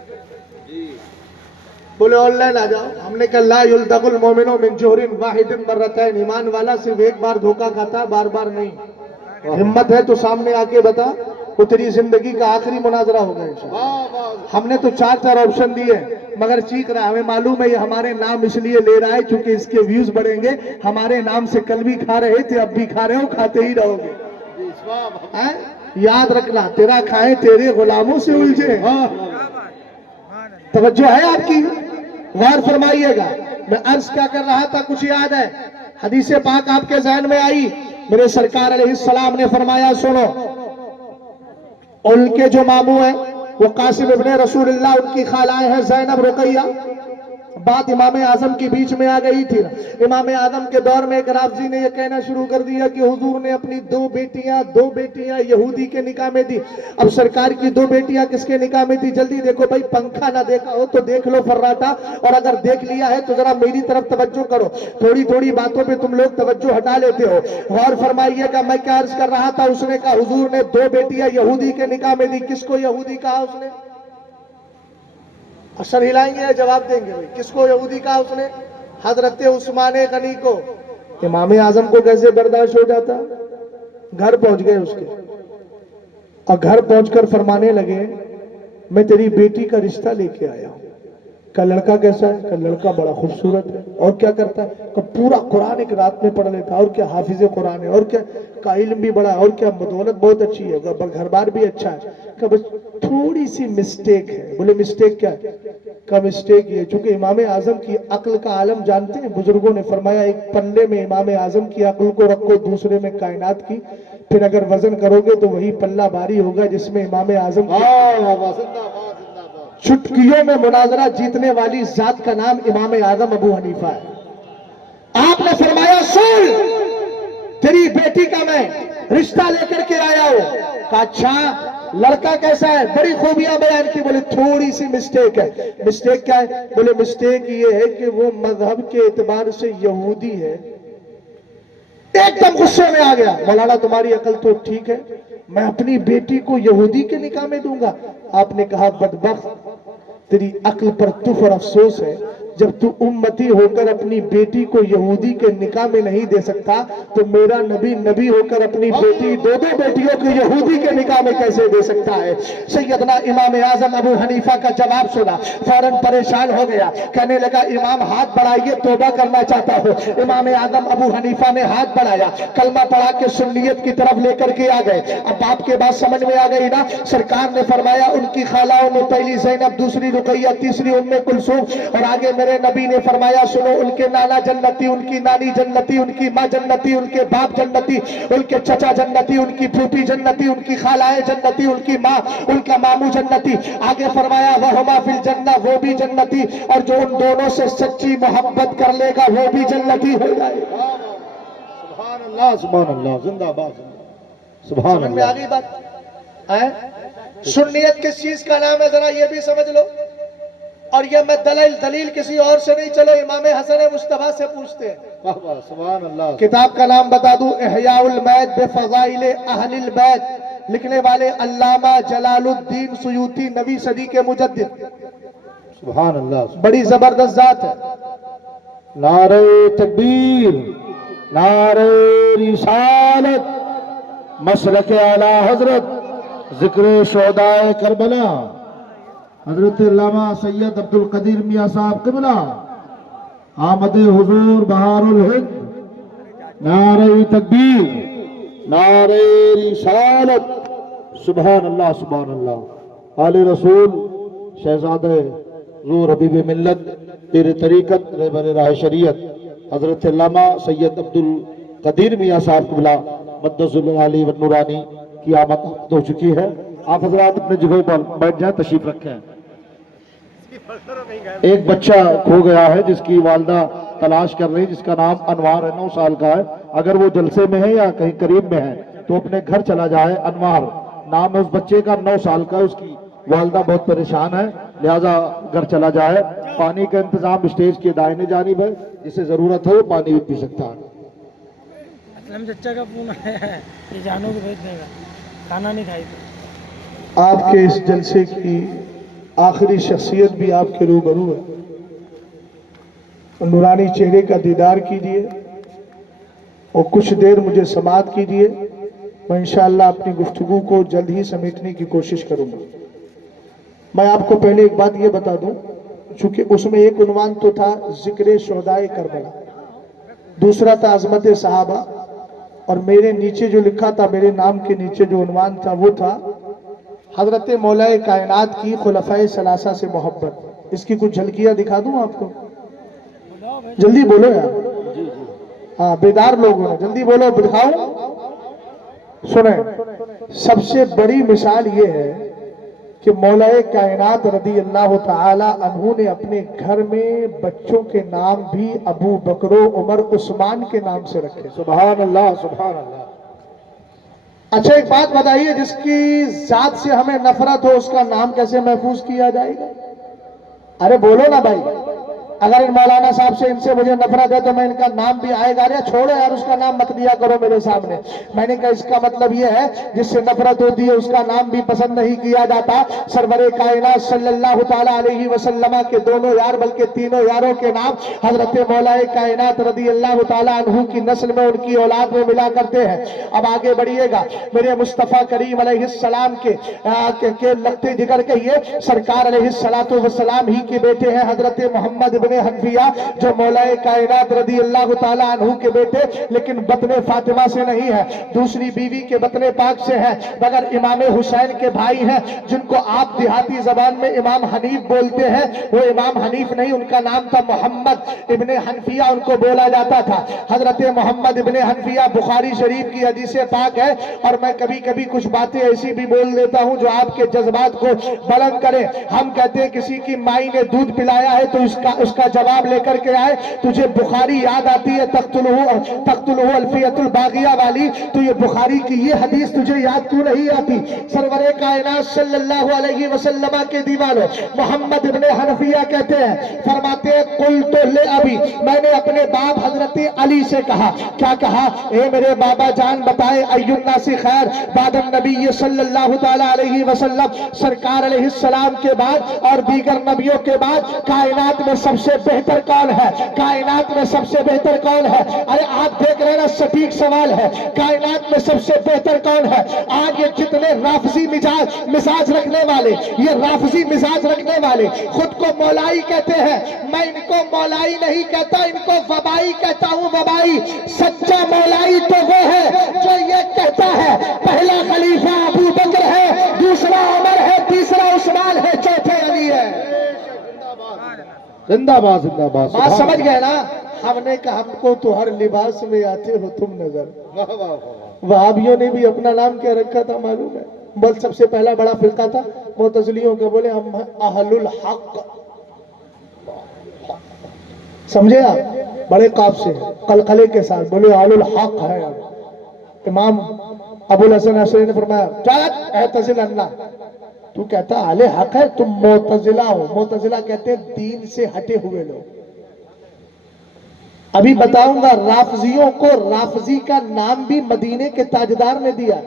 बोले ऑनलाइन आ जाओ। हमने कहा ला युल्दगुल मोमिनो मिन जोहरिन वाहिदिन मर्रतैन, ईमान वाला सिर्फ एक बार धोखा खाता, बार बार नहीं। हिम्मत है तो सामने आके बता। وہ تیری زندگی کا آخری مناظرہ ہوگا انشاءاللہ۔ ہم نے تو 4 آپشن دیے مگر چیخ رہا ہے، ہمیں معلوم ہے یہ ہمارے نام اس لیے لے رہا ہے چونکہ اس کے ویوز بڑھیں گے، ہمارے نام سے کل بھی کھا رہے تھے اب بھی کھا رہے ہو، کھاتے ہی رہو گے۔ یاد رکھنا تیرا کھائے تیرے غلاموں سے الجھے۔ توجہ ہے آپ کی؟ غور فرمائیے گا۔ میں عرض کیا کر رہا تھا، کچھ یاد ہے؟ حدیث پاک آپ کے ذہن میں آئی؟ میرے سرکار علیہ السلام نے فرمایا سنو، ان کے جو ماموں ہیں وہ قاسم ابن رسول اللہ، ان کی خالائیں ہیں زینب، رقیہ۔ بات امام اعظم کی بیچ میں آ گئی تھی۔ امام اعظم کے دور میں ایک رافضی نے یہ کہنا شروع کر دیا کہ حضور نے اپنی دو بیٹیاں یہودی کے نکاح میں دی۔ اب سرکار کی 2 بیٹیاں کس کے نکاح میں دی؟ جلدی دیکھو بھائی، پنکھا نہ دیکھا ہو تو دیکھ لو فراٹا، اور اگر دیکھ لیا ہے تو ذرا میری طرف توجہ کرو، تھوڑی باتوں پہ تم لوگ توجہ ہٹا لیتے ہو۔ غور فرمائیے گا میں کیا عرض کر رہا تھا۔ اس نے کہا حضور نے 2 بیٹیاں یہودی کے نکاح میں دی۔ کس کو یہودی کہا اس نے؟ سر ہلائیں گے یا جواب دیں گے؟ کس کو یہودی کہا اس نے؟ حضرت عثمان غنی کو۔ امام اعظم کو کیسے برداشت ہو جاتا؟ گھر پہنچ گئے اس کے، اور گھر پہنچ کر فرمانے لگے میں تیری بیٹی کا رشتہ لے کے آیا ہوں۔ کہ لڑکا کیسا ہے؟ کہ لڑکا بڑا خوبصورت ہے۔ اور کیا کرتا ہے؟ کہ پورا قرآن ایک رات میں پڑھ لیتا ہے، اور کیا حافظ قرآن ہے، اور کیا کا علم بھی بڑا ہے، اور کیا بدولت بہت اچھی ہے، گھر بار بھی اچھا ہے۔ کہ بس تھوڑی سی مسٹیک ہے۔ بولے مسٹیک کیا ہے؟ کا مسٹیک یہ، چونکہ امام اعظم کی عقل کا عالم جانتے ہیں، بزرگوں نے فرمایا ایک پلے میں امام اعظم کی عقل کو رکھو، دوسرے میں کائنات کی، پھر اگر وزن کرو گے تو وہی پلہ بھاری ہوگا جس میں امام اعظم چٹکیوں میں مناظرہ جیتنے والی ذات کا نام امام اعظم ابو حنیفہ ہے۔ آپ نے فرمایا سن، تیری بیٹی کا میں رشتہ لے کر کے آیا ہوں۔ کہا اچھا، لڑکا کیسا ہے؟ بڑی خوبیاں بیان کی۔ بولے تھوڑی سی مسٹیک ہے۔ مسٹیک کیا ہے؟ بولے مسٹیک یہ ہے کہ وہ مذہب کے اعتبار سے یہودی ہے۔ ایک دم غصے میں آ گیا، مولانا تمہاری عقل تو ٹھیک ہے، میں اپنی بیٹی کو یہودی کے نکاح میں دوں گا؟ آپ نے کہا بدبخت، تیری عقل پر تف اور افسوس ہے، جب تو امتی ہو کر اپنی بیٹی کو یہودی کے نکاح میں نہیں دے سکتا تو میرا نبی ہو کر اپنی بیٹی 2 بیٹیوں کو یہودی کے نکاح میں کیسے دے سکتا ہے؟ سیدنا امام اعظم ابو حنیفہ کا جواب سنا، فوراً پریشان ہو گیا، کہنے لگا امام ہاتھ بڑھائیے، توبہ کرنا چاہتا ہوں۔ امام اعظم ابو حنیفہ نے ہاتھ بڑھایا، کلمہ پڑھا کے سنیت کی طرف لے کر کے آ گئے۔ اب باپ کے بات سمجھ میں آ گئی نا؟ سرکار نے فرمایا ان کی خالہوں میں پہلی زینب، دوسری رقیہ، تیسری ام کلثوم، اور آگے میرے نبی نے فرمایا سنو، ان کے نانا جنتی، ان کی نانی جنتی، ان کی ماں جنتی، ان کے باپ جنتی، ان کے چچا جنتی، ان کی پھوپھی جنتی، ان کی خالائیں جنتی، ان کی ماں، ان کا ماموں جنتی۔ آگے فرمایا وہما فی الجنہ، وہ بھی جنتی، اور جو ان دونوں سے سچی محبت کر لے گا وہ بھی جنتی ہو جائے گا۔ سبحان اللہ، سبحان اللہ، زندہ باد، سبحان سمجھ میں آ اللہ۔ گئی بات؟ سنیت کس چیز کا نام ہے ذرا یہ بھی سمجھ لو، اور یہ میں دلیل کسی اور سے نہیں، چلو امام حسن مصطفیٰ سے پوچھتے ہیں۔ واہ واہ، سبحان اللہ۔ کتاب کا نام بتا دوں، احیاء المیت بفضائل اہل البیت، لکھنے والے علامہ جلال الدین سیوطی، 9ویں صدی کے مجدد، سبحان اللہ۔ بڑی زبردست ذات ہے۔ نعرہ تکبیر، نعرہ رسالت، مسلک اعلی حضرت، ذکر شہدائے کربلا، حضرت علامہ سید عبد القدیر میاں صاحب قبلہ، آمد حضور بہار الہند، نعرہ تکبیر، نعرہ رسالت، سبحان اللہ، سبحان اللہ۔ آل رسول، شہزادہ ذو حبیب ملت، پیر طریقت، رہبر راہ شریعت، حضرت علامہ سید عبد القدیر میاں صاحب قبلہ مقدس العالی و نورانی کی آمد ہو چکی ہے۔ آپ حضرات اپنے جگہوں پر بیٹھ جائیں، تشریف رکھیں۔ ایک بچہ کھو گیا ہے جس کی والدہ تلاش کر رہی، جس کا نام انوار ہے، 9 سال کا ہے۔ اگر وہ جلسے میں ہے یا کہیں قریب میں ہے تو اپنے گھر چلا جائے۔ انوار نام ہے اس بچے کا، 9 سال کا، اس کی والدہ بہت پریشان ہے، لہذا گھر چلا جائے۔ پانی کا انتظام اسٹیج کے دائیں جانب ہے، جسے ضرورت ہے وہ پانی بھی پی سکتا ہے۔ اسلم چچا کا فون آیا ہے، یہ جانو کو بھیج دے گا، کھانا نہیں کھائی تو۔ آپ کے اس جلسے کی آخری شخصیت بھی آپ کے روبرو ہے، نورانی چہرے کا دیدار کیجیے اور کچھ دیر مجھے سماعت کیجیے۔ मैं इंशाअल्लाह अपनी गुफ्तगू को जल्द ही समेटने की कोशिश करूंगा। मैं आपको पहले एक बात ये बता दूं, चूंकि उसमें एक उन्वान तो था जिक्र शोहदाए करबला, दूसरा था अजमत सहाबा, और मेरे नीचे जो लिखा था, मेरे नाम के नीचे जो उन्वान था वो था हजरत मौलाए कायनात की खुलफाए सलासा से मोहब्बत। इसकी कुछ झलकियां दिखा दूं आपको? जल्दी बोलो यार, हाँ बेदार लोग हो, जल्दी बोलो, दिखाऊं? सुने, सबसे बड़ी मिसाल ये है कि मौलाए कायनात रदी अल्लाह ताला अन्हु ने अपने घर में बच्चों के नाम भी अबू बकरो उमर उस्मान के नाम से रखे। सुभान अल्लाह, सुभान अल्लाह। अच्छा एक बात बताइए, जिसकी जात से हमें नफरत हो उसका नाम कैसे महफूज किया जाएगा? अरे बोलो ना भाई, अगर इन मौलाना साहब से इनसे मुझे नफरत है तो मैं इनका नाम भी आएगा। अरे छोड़ो यार, उसका नाम मत दिया करो मेरे सामने। मैंने कहा इसका मतलब ये है जिससे नफरत होती है उसका नाम भी पसंद नहीं किया जाता। सरवरे कायनात सल्लल्लाहु ताला अलैहि वसल्लम के दोनों यार, बल्कि तीनों यारों के नाम हजरत मौलाए कायनात रदी अल्लाह ताला अन्हु की नस्ल में, उनकी औलाद में मिला करते हैं। अब आगे बढ़िएगा, मेरे मुस्तफा करीम अलैहिस्सलाम के लगते जिगर कहिए, सरकार अलैहिस्सलातु वस्सलाम ही के बेटे हैं हजरत मोहम्मद इब्ने हनफिया, जो मौलाए कायनात रदी अल्लाह ताला अन्हु के बेटे, लेकिन बतने फातिमा से नहीं है, दूसरी बीवी के बतने पाक से है, मगर इमाम हुसैन के भाई हैं, जिनको आप देहाती जबान में इमाम हनीफ बोलते हैं। वो इमाम हनीफ नहीं, उनका नाम था मोहम्मद इब्ने हनफिया, उनको बोला जाता था। हजरत मोहम्मद इब्ने हनफिया बुखारी शरीफ की हदीस पाक है। और मैं कभी कभी कुछ बातें ऐसी भी बोल देता हूं जो आपके जज्बात को बुलंद करे। हम कहते हैं किसी की माई ने दूध पिलाया है तो उसका जवाब लेकर के आए, तुझे बुखारी याद आती है तख्तुलहु अल्फियतुल बागिया वाली, तो ये बुखारी की ये हदीस तुझे याद क्यों नहीं आती? सरवरे कायनात सल्लल्लाहु अलैहि वसल्लम के दीवानों मोहम्मद इब्ने हनफिया कहते हैं, फरमाते हैं कुल तो ले अभी, मैंने अपने बाप हजरत अली से कहा। क्या कहा? ए मेरे बाबा जान बताए, अय्युन्नासी खैर बादन नबी सल्लल्लाहु ताला अलैहि वसल्लम, सरकार अलैहिस्सलाम के बाद और दीगर नबियों के बाद कायनात में सबसे बेहतर कौन है? कायनात में सबसे बेहतर कौन है? अरे आप देख रहे हैं ना, सटीक सवाल है, कायनात में सबसे बेहतर कौन है? आज ये जितने राफजी मिजाज रखने वाले, ये राफजी मिजाज रखने वाले खुद को मौलाई कहते हैं, मैं इनको मौलाई नहीं कहता, इनको वबाई कहता हूं, वबाई। सच्चा मौलाई तो वो है जो ये कहता है पहला खलीफा अबू बकर है, दूसरा उमर है, तीसरा उस्मान है, चौथे अली है। जिंदाबाद, जिंदाबाद। बात समझ गए ना? हमने कहा हमको तो हर लिबास में आते हो तुम नजर। वाह वाह वाह। वहाबियों ने भी अपना नाम क्या रखा था मालूम है? बल सबसे पहला बड़ा फिरका था मुतज़िलियों के, बोले हम अहलुल हक, समझे आप? बड़े काफ से कलकले के साथ बोले अहलुल हक है। इमाम अबुल हसन अशरी ने फरमाया एतज़िल अन्ना, तू कहता आले हक है, तुम मुतज़िला हो। मुतज़िला कहते हैं दीन से हटे हुए लोग। अभी बताऊंगा, राफजियों को राफजी का नाम भी मदीने के ताजदार ने दिया।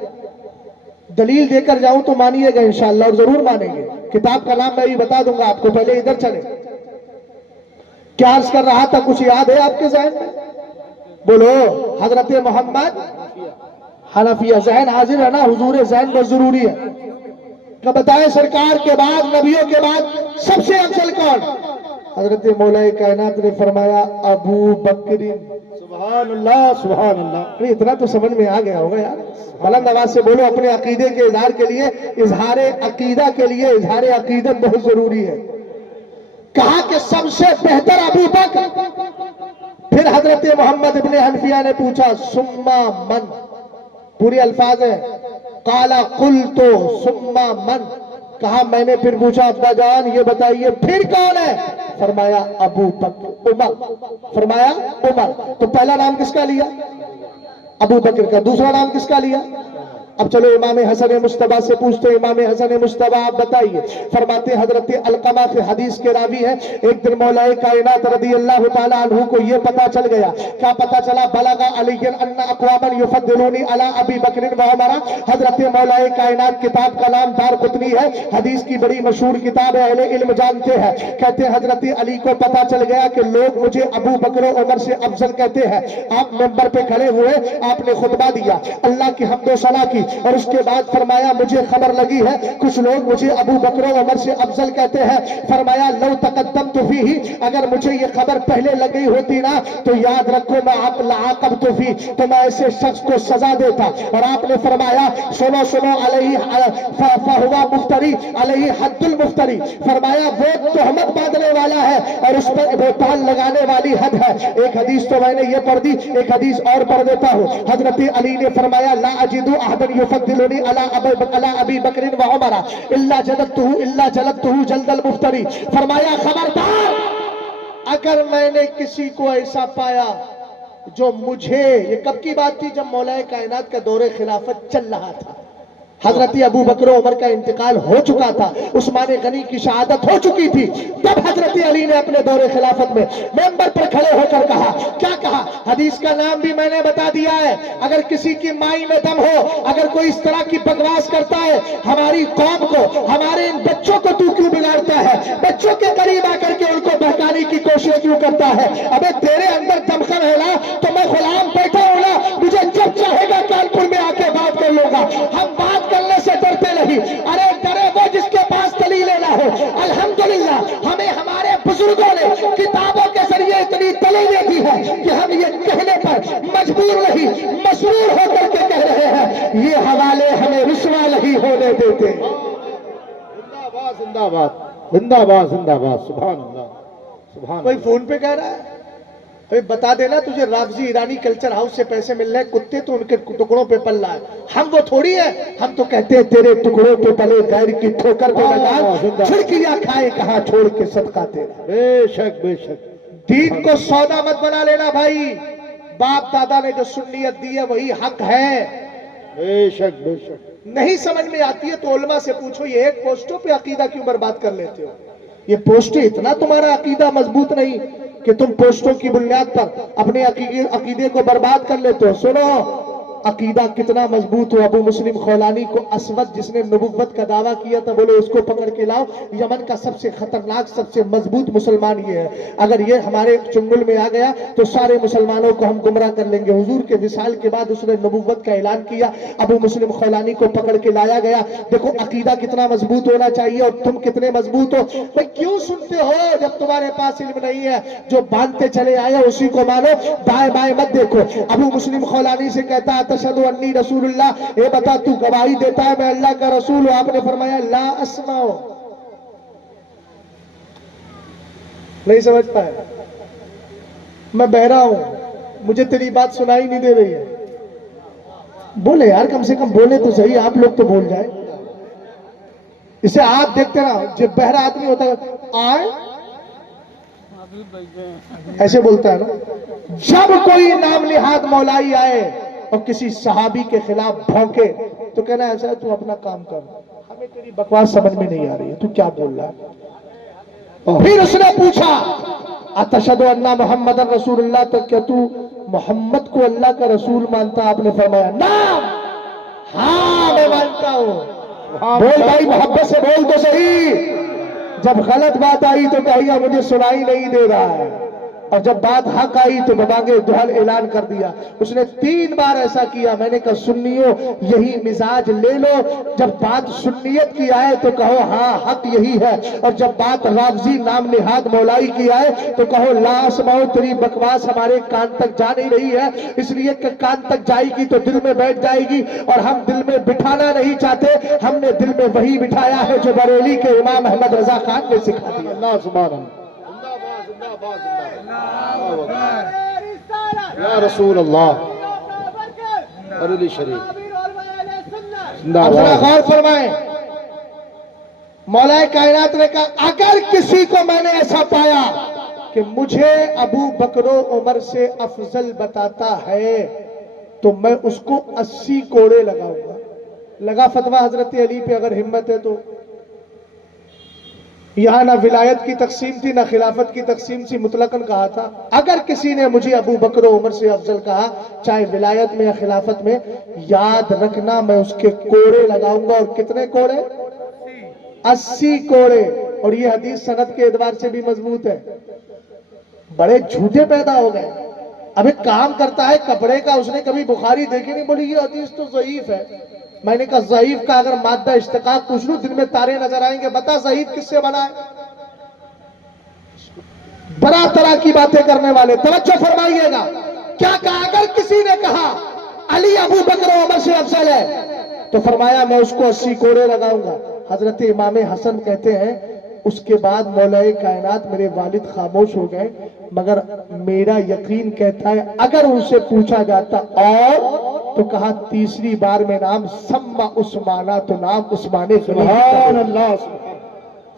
दलील देकर जाऊं तो मानिएगा इंशाअल्लाह, और जरूर मानेंगे। किताब का नाम मैं भी बता दूंगा आपको, पहले इधर चले। क्या अर्ज कर रहा था, कुछ याद है आपके ज़हन में? बोलो। हजरत मोहम्मद हनफिया, ज़हन हाजिर है ना? हुजूर ज़हन बहुत जरूरी है। क्या बताए, सरकार के बाद, नबियों के बाद सबसे अफजल कौन? हजरत मौलाए कायनात ने फरमाया अबू बकरिन। सुभान अल्लाह, सुभान अल्लाह। इतना तो समझ में आ गया होगा यार। बुलंद आवाज से बोलो। अपने अकीदे के इजहार के लिए, इजहारे अकीदा के लिए इजहारे अकीदत बहुत जरूरी है। कहा कि सबसे बेहतर अबू बकर। फिर हजरत मोहम्मद इब्ने हनफिया ने पूछा सुम्मा मन, पूरे अल्फाज है, काला कुल तो सुम्मा मन, कहा मैंने फिर पूछा अब्बा जान ये बताइए फिर कौन है? फरमाया अबू बकर, उमर। फरमाया उमर। तो पहला नाम किसका लिया? अबू बकर का। दूसरा नाम किसका लिया? अब चलो इमाम हसन मुस्तबा से पूछते हैं, इमाम हसन मुस्तबा आप बताइए। फरमाते हजरत अलकमा के हदीस के रावी है, एक दिन मौलाए कायनात रदी अल्लाह ताला अन्हु को ये पता चल गया, क्या पता चला? बलगा अलियन अन्ना अक़वामन युफद्दिलूनी अला अबी बकर व उमर। हजरत मौलाए कायनात किताब का नाम दारक़ुतनी है, हदीस की बड़ी मशहूर किताब है, अहले इल्म जानते हैं। कहते हैं हजरत अली को पता चल गया कि लोग मुझे अबू बकर उमर से अफजल कहते हैं। आप मेंबर पे खड़े हुए, आपने खुतबा दिया, अल्लाह की हम्दो सना की, और उसके बाद फरमाया मुझे खबर लगी है कुछ लोग मुझे अबू बकर उमर से अफजल कहते हैं। फरमाया लौ तक़द्दमतु फ़ीही, अगर मुझे ये खबर पहले लगी होती ना तो याद रखो मैं आप लअक़बतु फ़ी, तो मैं ऐसे शख्स को सजा देता। और आपने फरमाया सुनो सुनो अलैहि फहुवा मुफ्तरी अलैहि हद्दुल मुफ्तरी, फरमाया वो तोहमत बांधने वाला है और उस पर बोतान लगाने वाली हद है। एक हदीस तो मैंने ये पढ़ दी, एक हदीस और पढ़ देता हूँ। हजरत अली ने फरमाया ला अजिदु अहदन युफद्दिलुनी अला अबी बकर व उमर इल्ला जलदतुहु जल्दल मुफ्तरी। फरमाया खबरदार, अगर मैंने किसी को ऐसा पाया जो मुझे, ये कब की बात थी? जब मौलाए कायनात का दौरे खिलाफत चल रहा था, हजरत अबू बकर उमर का इंतकाल हो चुका था, उस्मान गनी की शहादत हो चुकी थी। तब हजरत अली ने अपने दौरे खिलाफत में मेंबर पर खड़े होकर कहा, क्या कहा? हदीस का नाम भी मैंने बता दिया है। अगर किसी की माई में दम हो, अगर कोई इस तरह की बकवास करता है, हमारी कौम को, हमारे इन बच्चों को तू क्यों बिगाड़ता है? बच्चों के करीब आकर के उनको बहकाने की कोशिश क्यों करता है? अबे तेरे अंदर दमखम है ना, तो मैं गुलाम बैठा हूं ना, मुझे जब चाहेगा कानपुर में आके बात कर लूंगा। हम बात करने से डरते नहीं, अरे डरे वो जिसके पास दलीलें ना हो। अल्हम्दुलिल्लाह हमें हमारे बुजुर्गों ने किताबों के जरिए इतनी दलीलें दी है कि हम ये कहने पर मजबूर नहीं, मजबूर होकर के कह रहे हैं, ये हवाले हमें रुसवा नहीं होने देते। जिंदाबाद जिंदाबाद जिंदाबाद जिंदाबाद, सुभान अल्लाह सुभान। कोई फोन पे कह रहा है अभी बता देना तुझे राफजी ईरानी कल्चर हाउस से पैसे मिल रहे हैं, कुत्ते तो उनके टुकड़ों पे पल रहा है, हम वो थोड़ी है। हम तो कहते हैं तेरे टुकड़ों पे पले गैर की ठोकर पे लगा, छिड़कियां खाए कहां छोड़ के सदका तेरा। बेशक बेशक, दीन को सौदा मत बना लेना भाई, बाप दादा ने जो सुन्नियत दी है वही हक है। बेशक बेशक। नहीं समझ में आती है तो उलमा से पूछो, ये एक पोस्टों पे अकीदा क्यों बर्बाद कर लेते हो? ये पोस्टें, इतना तुम्हारा अकीदा मजबूत नहीं कि तुम पोस्टों की बुनियाद पर अपने अकीदे को बर्बाद कर लेते हो। सुनो, अकीदा कितना मजबूत हो। अबू मुस्लिम खौलानी को असवद जिसने नबुव्वत का दावा किया था, बोले उसको पकड़ के लाओ, यमन का सबसे खतरनाक सबसे मजबूत मुसलमान ये है, अगर ये हमारे चुंगल में आ गया तो सारे मुसलमानों को हम गुमराह कर लेंगे। हुजूर के विसाल के बाद उसने नबुव्वत का ऐलान किया, अबू मुस्लिम खौलानी को पकड़ के लाया गया। देखो अकीदा कितना मजबूत होना चाहिए और तुम कितने मजबूत हो। भाई क्यों सुनते हो जब तुम्हारे पास इल्म नहीं है? जो बांधते चले आए उसी को मानो, दाएं बाएं मत देखो। अबू मुस्लिम खौलानी से कहता है तशहदु अन्नी रसूलुल्लाह, ये बता तू गवाही देता है मैं अल्लाह का रसूल हूं? आपने फरमाया ला अस्माओ, नहीं समझ पाए, मैं बहरा हूं, मुझे तेरी बात सुनाई नहीं दे रही है। बोले यार, कम से कम बोले तो सही, आप लोग तो बोल जाए। इसे आप देखते ना, जब बहरा आदमी होता है आए ऐसे बोलता है ना। जब कोई नाम निहाद मौलाई आए और किसी सहाबी के खिलाफ भौंके तो कहना ऐसा है, तू अपना काम कर, हमें तेरी बकवास समझ में नहीं आ रही है, तू क्या बोल रहा है। फिर उसने पूछा अतशहदु अन्ना मुहम्मदन रसूलुल्लाह, तो क्या तू मोहम्मद को अल्लाह का रसूल मानता? आपने फरमाया नाम, हाँ मैं मानता हूं। बोल भाई, मोहब्बत से बोल तो सही। जब गलत बात आई तो कहिए मुझे सुनाई नहीं दे रहा है, और जब बात हक आई तो बबागे दुहल ऐलान कर दिया। उसने 3 बार ऐसा किया। मैंने कहा सुन्नियों यही मिजाज ले लो, जब बात सुन्नियत की आए तो कहो हाँ हक यही है, और जब बात राफजी नाम निहाद मौलाई की आए तो कहो ला अस्माओ, तेरी बकवास हमारे कान तक जा नहीं रही है, इसलिए कि कान तक जाएगी तो दिल में बैठ जाएगी, और हम दिल में बिठाना नहीं चाहते। हमने दिल में वही बिठाया है जो बरेली के इमाम अहमद रजा खान ने सिखा दिया। अल्लाह सुभान अल्लाह, या रसूल अल्लाह, बरेली शरीफ अब जरा गौर फरमाएं, मौलाए कायनात ने कहा अगर किसी को मैंने ऐसा पाया कि मुझे अबू बकरो उमर से अफजल बताता है तो मैं उसको 80 कोड़े लगाऊंगा। लगा फतवा हजरत अली पे, अगर हिम्मत है तो। यहां ना विलायत की तकसीम थी ना खिलाफत की तकसीम थी, मुतलकन कहा था अगर किसी ने मुझे अबू बकर और उमर से अफजल कहा, चाहे विलायत में या खिलाफत में, याद रखना मैं उसके कोड़े लगाऊंगा। और कितने कोड़े? 80 कोड़े। और ये हदीस सनद के एतबार से भी मजबूत है। बड़े झूठे पैदा हो गए। अब एक काम करता है कपड़े का, उसने कभी बुखारी देखी नहीं, बोली ये हदीस तो ज़ईफ है। मैंने कहा ज़ईफ का अगर मादा इश्तिकाक पूछ लूं, दिन में तारे नजर आएंगे, बता ज़ईफ किससे बना है? बड़ा तरह की बातें करने वाले, तवज्जो फरमाइएगा। क्या कहा? अगर किसी ने कहा अली अबू बकर और उमर से अफजल है, तो फरमाया मैं उसको 80 कोड़े लगाऊंगा। हजरत इमाम हसन कहते हैं उसके बाद मौलाए कायनात मेरे वालिद खामोश हो गए, मगर मेरा यकीन कहता है अगर उनसे पूछा जाता और, तो कहा तीसरी बार में नाम सम्मा उस्माना, तो नाम उस्माने। सुभान अल्लाह,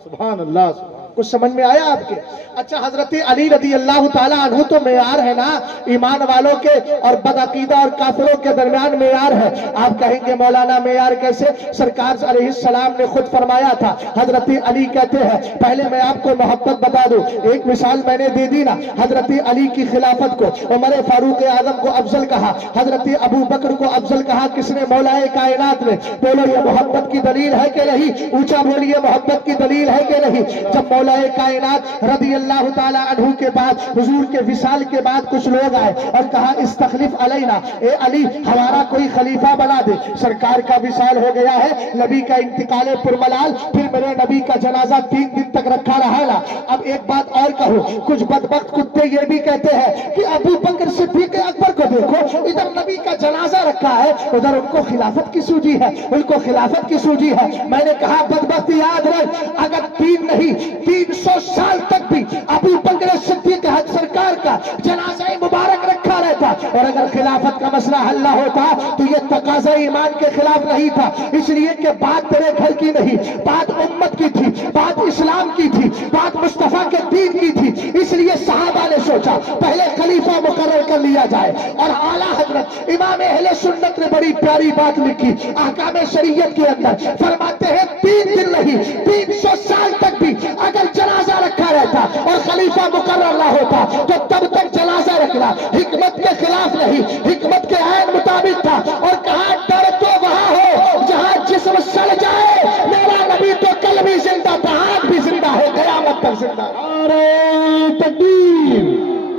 सुभान अल्लाह। कुछ समझ में आया आपके? अच्छा, हजरत अली रदी अल्लाह ताला अन्हु तो मेयार है ना ईमान वालों के और बदअकीदा और काफिरों के दरमियान मेयार है। आप कहेंगे मौलाना मेयार कैसे? सरकार अलैहिस्सलाम ने खुद फरमाया था। हजरत अली कहते हैं, पहले मैं आपको मोहब्बत बता दूं, एक मिसाल मैंने दे दी ना। हजरत अली की खिलाफत को उमर फारूक आजम को अफजल कहा, हजरत अबू बकर को अफजल कहा। किसने? मौलाए कायनात ने। बोलो ये मोहब्बत की दलील है कि नहीं? ऊंचा बोलिए, मोहब्बत की दलील है कि नहीं? जब मौलाए कायनात रदी अल्लाह ताला अन्हु के बाद, हुजूर के विसाल के बाद कुछ लोग आए और कहा इस्तखलिफ अलैना, ए अली हमारा कोई खलीफा बना दे। सरकार का विसाल हो गया है, नबी का इंतकाल पुरमलाल, फिर मेरे नबी का जनाजा 3 दिन तक रखा रहा ना। अब एक बात और कहूं, कुछ बदबख्त कुत्ते ये भी कहते हैं कि अबू बकर सिद्दीक अकबर को देखो, इधर नबी का जनाजा रखा है, उधर उनको खिलाफत की सूझी है, उनको खिलाफत की सूझी है। मैंने कहा बदबख्त याद रख, अगर 3 नहीं 300 साल तक भी अबू बकर सिद्दीक सरकार का जनाजा मुबारक रखा रहता, और अगर खिलाफत का मसला हल ना होता तो ये तकाजा ईमान के खिलाफ नहीं था। इसलिए कि बात तेरे घर की नहीं, बात उम्मत की थी, बात इस्लाम की थी, बात मुस्तफा के दीन की थी। इसलिए सहाबा ने सोचा पहले खलीफा मुकर्रर कर लिया जाए। और आला हजरत इमाम अहले सुन्नत ने बड़ी प्यारी बात लिखी अहकाम शरीयत के अंदर, फरमाते हैं 3 दिन नहीं 300 साल तक भी अगर जनाजा रखा रहता और खलीफा मुकर्रर ना होता तो तब तक जनाजा रखना हिकमत के खिलाफ नहीं, हिकमत के आयन मुताबिक था। और कहा डर तो वहां हो जहां जिस्म सड़ जाए, मेरा नबी तो कल भी जिंदा था, आज भी जिंदा है, कयामत तक जिंदा। नारे तकबीर,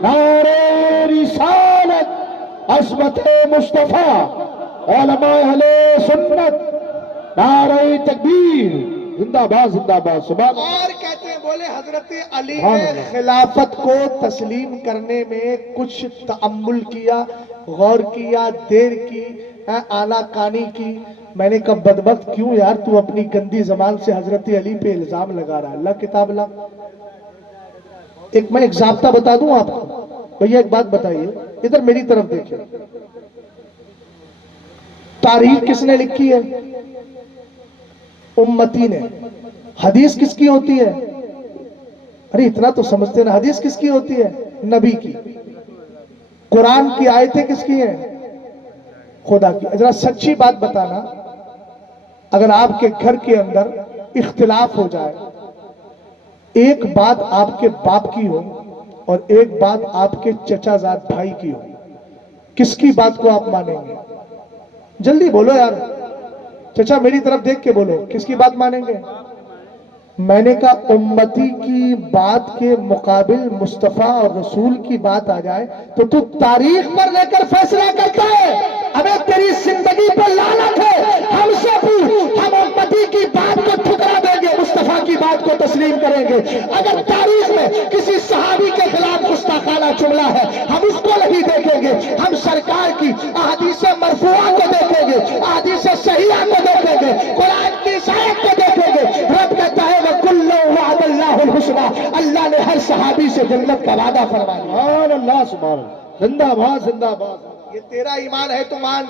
नारे रिसालत, अज़मत मुस्तफा, उलमा अहले सुन्नत, नारे तकबीर, जिंदाबाद जिंदाबाद। सुभान और कहते हैं, बोले हजरत अली ने खिलाफत को तस्लीम करने में कुछ तअम्मुल किया, गौर किया, देर की, आनाकानी की। मैंने कहा बदबख्त क्यों यार, तू अपनी गंदी जबान से हजरत अली पे इल्जाम लगा रहा है। अल्लाह किताब ला। एक मैं एक ज़ाब्ता बता दूं आपको। भैया एक बात बताइए, इधर मेरी तरफ देखिए, तारीख किसने लिखी है? उम्मती ने। हदीस किसकी होती है? अरे इतना तो समझते ना, हदीस किसकी होती है? नबी की। कुरान की आयतें किसकी हैं? खुदा की। जरा सच्ची बात बताना, अगर आपके घर के अंदर इख्तिलाफ हो जाए, एक बात आपके बाप की हो और एक बात आपके चचाजाद भाई की हो, किसकी बात को आप मानेंगे? जल्दी बोलो यार, चचा मेरी तरफ देख के बोलो, किसकी बात मानेंगे? मैंने कहा उम्मती की बात के मुकाबिल मुस्तफा और रसूल की बात आ जाए तो तू तारीख पर लेकर फैसला करता है। अबे तेरी जिंदगी पर लानत है, हमसे पूछ, हम उम्मती की बात को ठुकरा देंगे, मुस्तफा की बात को तस्लीम करेंगे। अगर तारीख में किसी सहाबी के खिलाफ गुस्ताखाना जुमला है, हम उसको नहीं देखेंगे, हम सरकार की अहदीस मरफूआ को देखेंगे, अहदीस सहीहा को देखेंगे, कुरान की आयत को देखेंगे। रब कहता है वकुल्लु वअदल्लाहुल हुस्ना, अल्लाह ने हर सहाबी से जन्नत का वादा फरमाया। सुभान अल्लाह, सुभान अल्लाह, जिंदाबाद जिंदाबाद। ये तेरा ईमान है तो मान।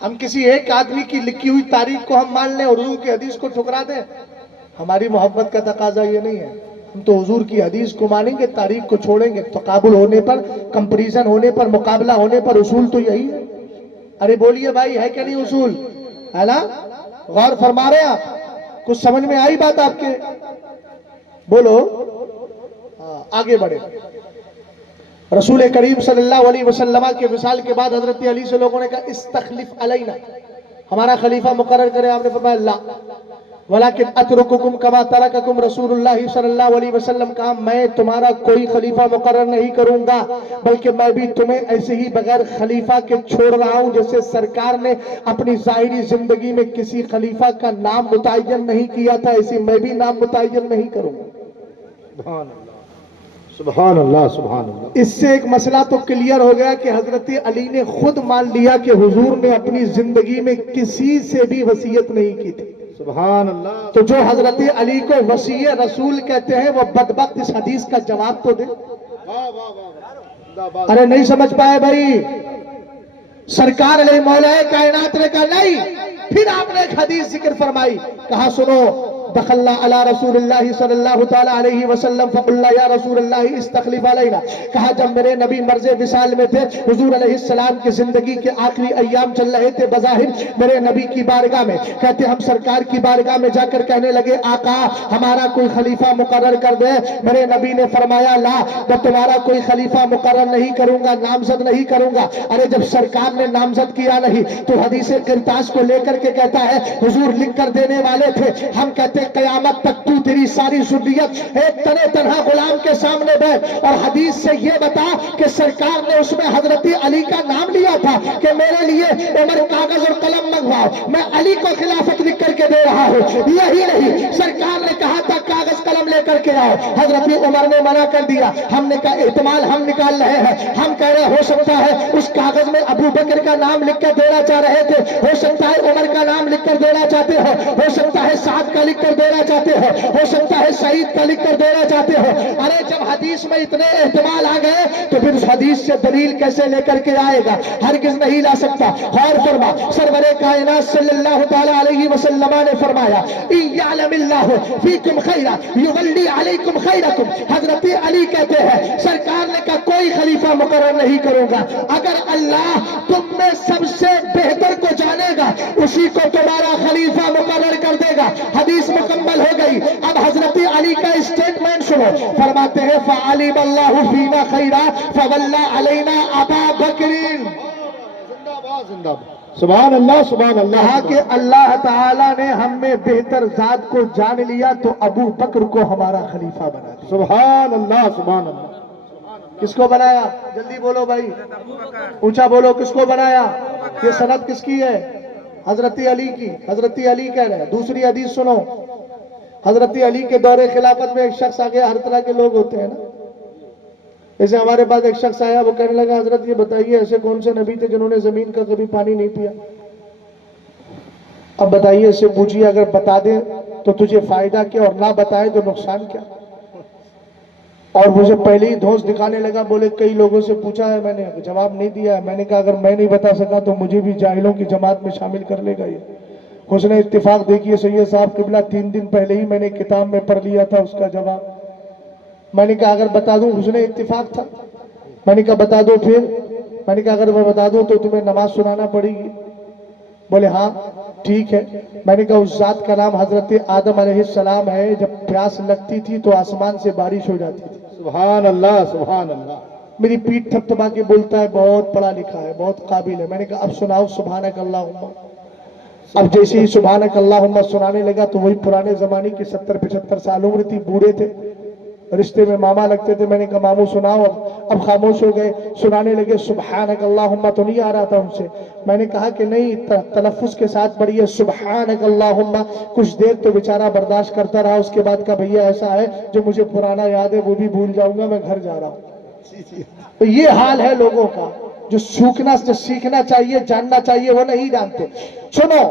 हम किसी एक आदमी की लिखी हुई तारीख को हम मान लें और हुजूर की हदीस को ठुकरा दें? हमारी मोहब्बत का तकाजा ये नहीं है। हम तो हुजूर की हदीस को मानेंगे, तारीख को छोड़ेंगे। तकाबुल होने पर, कंपैरिजन होने पर, मुकाबला होने पर उसूल तो यही है। अरे बोलिए भाई, है क्या नहीं उसूल? ہے نا؟ غور فرما رہے ہیں آپ؟ کچھ سمجھ میں آئی بات آپ کے؟ بولو آگے بڑھے. رسول کریم صلی اللہ علیہ وسلم کے وصال کے بعد حضرت علی سے لوگوں نے کہا استخلف علینا، ہمارا خلیفہ مقرر کرے. آپ نے فرمایا لا ولیکن اترککم کما ترککم رسول اللہ صلی اللہ علیہ وسلم. کہا میں تمہارا کوئی خلیفہ مقرر نہیں کروں گا، بلکہ میں بھی تمہیں ایسے ہی بغیر خلیفہ کے چھوڑ رہا ہوں جیسے سرکار نے اپنی ظاہری زندگی میں کسی خلیفہ کا نام متعین نہیں کیا تھا، ایسے میں بھی نام متعین نہیں کروں گا. سبحان اللہ سبحان اللہ سبحان اللہ. اس سے ایک مسئلہ تو کلیئر ہو گیا کہ حضرت علی نے خود مان لیا کہ حضور نے اپنی زندگی میں کسی سے بھی وصیت نہیں کی تھی. سبحان اللہ. تو جو حضرت علی کو وصی رسول کہتے ہیں وہ بدبخت اس حدیث کا جواب تو دے. واہ واہ واہ. ارے نہیں سمجھ پائے بھائی. سرکار علیہ مولا کائنات نے کہا نہیں، پھر آپ نے ایک حدیث ذکر فرمائی. کہا سنو دخلنا علی رسول اللہ صلی اللہ تعالی علیہ وسلم فقلنا یا رسول اللہ استخلف علینا. کہا جب میرے نبی مرض وصال میں تھے، حضور علیہ السلام کی زندگی کے آخری ایام چل رہے تھے، بظاہر میرے نبی کی بارگاہ میں کہتے ہم سرکار کی بارگاہ میں جا کر کہنے لگے آقا ہمارا کوئی خلیفہ مقرر کر دے. میرے نبی نے فرمایا لا، میں تمہارا کوئی خلیفہ مقرر نہیں کروں گا، نامزد نہیں کروں گا. ارے جب سرکار نے نامزد کیا نہیں تو حدیث قرطاس کو لے کر کے کہتا ہے حضور لکھ کر دینے والے تھے، ہم کہتے قیامت تک تو تیری ساری ذریت ایک تنہ تنہا غلام کے سامنے بیٹھ اور حدیث سے یہ بتا کہ سرکار نے اس میں حضرت علی کا نام لیا تھا کہ میرے لیے عمر کاغذ اور قلم منگواؤ، میں علی کو خلافت لکھ کر کے دے رہا ہوں. یہی نہیں، سرکار نے کہا تھا کاغذ قلم لے کر کے آؤ، حضرت عمر نے منع کر دیا. ہم نے کہا احتمال ہم نکال رہے ہیں، ہم کہہ رہے ہو سکتا ہے اس کاغذ میں ابو بکر کا نام لکھ کر دینا چاہ رہے تھے، ہو سکتا ہے عمر کا نام لکھ کر دینا چاہتے ہو سکتا ہے سعد کا لکھ کر دینا چاہتے ہو سکتا ہے سعید کا لکھ کر دینا چاہتے ہو. ارے جب حدیث میں اتنے احتمال آ گئے تو پھر اس حدیث سے دلیل کیسے لے کر کے آئے گا؟ ہرگز نہیں لا سکتا. غور فرما، سرور کائنات صلی اللہ تعالی علیہ وسلم نے فرمایا ان یعلم اللہ فیکم خیرا یولی علیکم خیرکم. حضرت علی کہتے ہیں سرکار نے کہا کوئی خلیفہ مقرر نہیں کروں گا، اگر اللہ تم میں سب سے بہتر کو جانے گا اسی کو تمہارا خلیفہ مقرر کر دے گا. حدیث مکمل ہو گئی. اب حضرت علی کا اسٹیٹمنٹ سنو، فرماتے ہیں فعلم اللہ فینا خیرا فولا علینا ابا بکر. سبحان اللہ سبحان اللہ. کہا کہ اللہ تعالیٰ نے ہم میں بہتر ذات کو جان لیا تو ابو بکر کو ہمارا خلیفہ بنا دیا. سبحان اللہ سبحان اللہ. کس کو بنایا؟ جلدی بولو بھائی، اونچا بولو، کس کو بنایا؟ یہ سند کس کی ہے؟ حضرت علی کی. حضرت علی کہہ رہے ہیں. دوسری حدیث سنو، حضرت علی کے دور خلافت میں ایک شخص آ گیا. ہر طرح کے لوگ ہوتے ہیں نا. جیسے ہمارے پاس ایک شخص آیا، وہ کہنے لگا حضرت یہ بتائیے ایسے کون سے نبی تھے جنہوں نے زمین کا کبھی پانی نہیں پیا؟ اب بتائیے، اس سے پوچھیے اگر بتا دیں تو تجھے فائدہ کیا اور نہ بتائے تو نقصان کیا؟ اور مجھے پہلے ہی دھوس دکھانے لگا. بولے کئی لوگوں سے پوچھا ہے میں نے، جواب نہیں دیا ہے. میں نے کہا اگر میں نہیں بتا سکا تو مجھے بھی جاہلوں کی جماعت میں شامل کر لے گا یہ. حسن اتفاق دیکھیے سید صاحب قبلہ 3 دن پہلے ہی میں نے کتاب میں پڑھ لیا تھا اس کا جواب. میں نے کہا اگر بتا دوں، حسن اتفاق تھا. میں نے کہا بتا دو. پھر میں نے کہا اگر میں بتا دوں تو تمہیں نماز سنانا پڑے گی. بولے ہاں ٹھیک ہے. میں نے کہا اس ذات کا نام حضرت آدم علیہ السلام ہے، جب پیاس لگتی تھی تو آسمان سے بارش ہو جاتی تھی. سبحان اللہ سبحان اللہ. میری پیٹھ تھپ تھپا کے بولتا ہے بہت پڑھا لکھا ہے، بہت قابل ہے. میں نے کہا اب سناؤ سبحانک اللہم. اب جیسے ہی سبحانک اللہم سنانے لگا تو وہی پرانے زمانے کی 70-75 سال عمر تھی، بوڑھے تھے، رشتے میں ماما لگتے تھے. میں نے کہا ماموں سناؤ. اب خاموش ہو گئے. سنانے لگے سبحانک اللہم. تو نہیں آ رہا تھا ان سے. میں نے کہا کہ نہیں، تلفظ کے ساتھ پڑھیے سبحانک اللہم. کچھ دیر تو بیچارہ برداشت کرتا رہا. اس کے بعد کہا بھیا ایسا ہے جو مجھے پرانا یاد ہے وہ بھی بھول جاؤں گا، میں گھر جا رہا ہوں. تو یہ حال ہے لوگوں کا، جو سیکھنا چاہیے، جاننا چاہیے، وہ نہیں جانتے. سنو،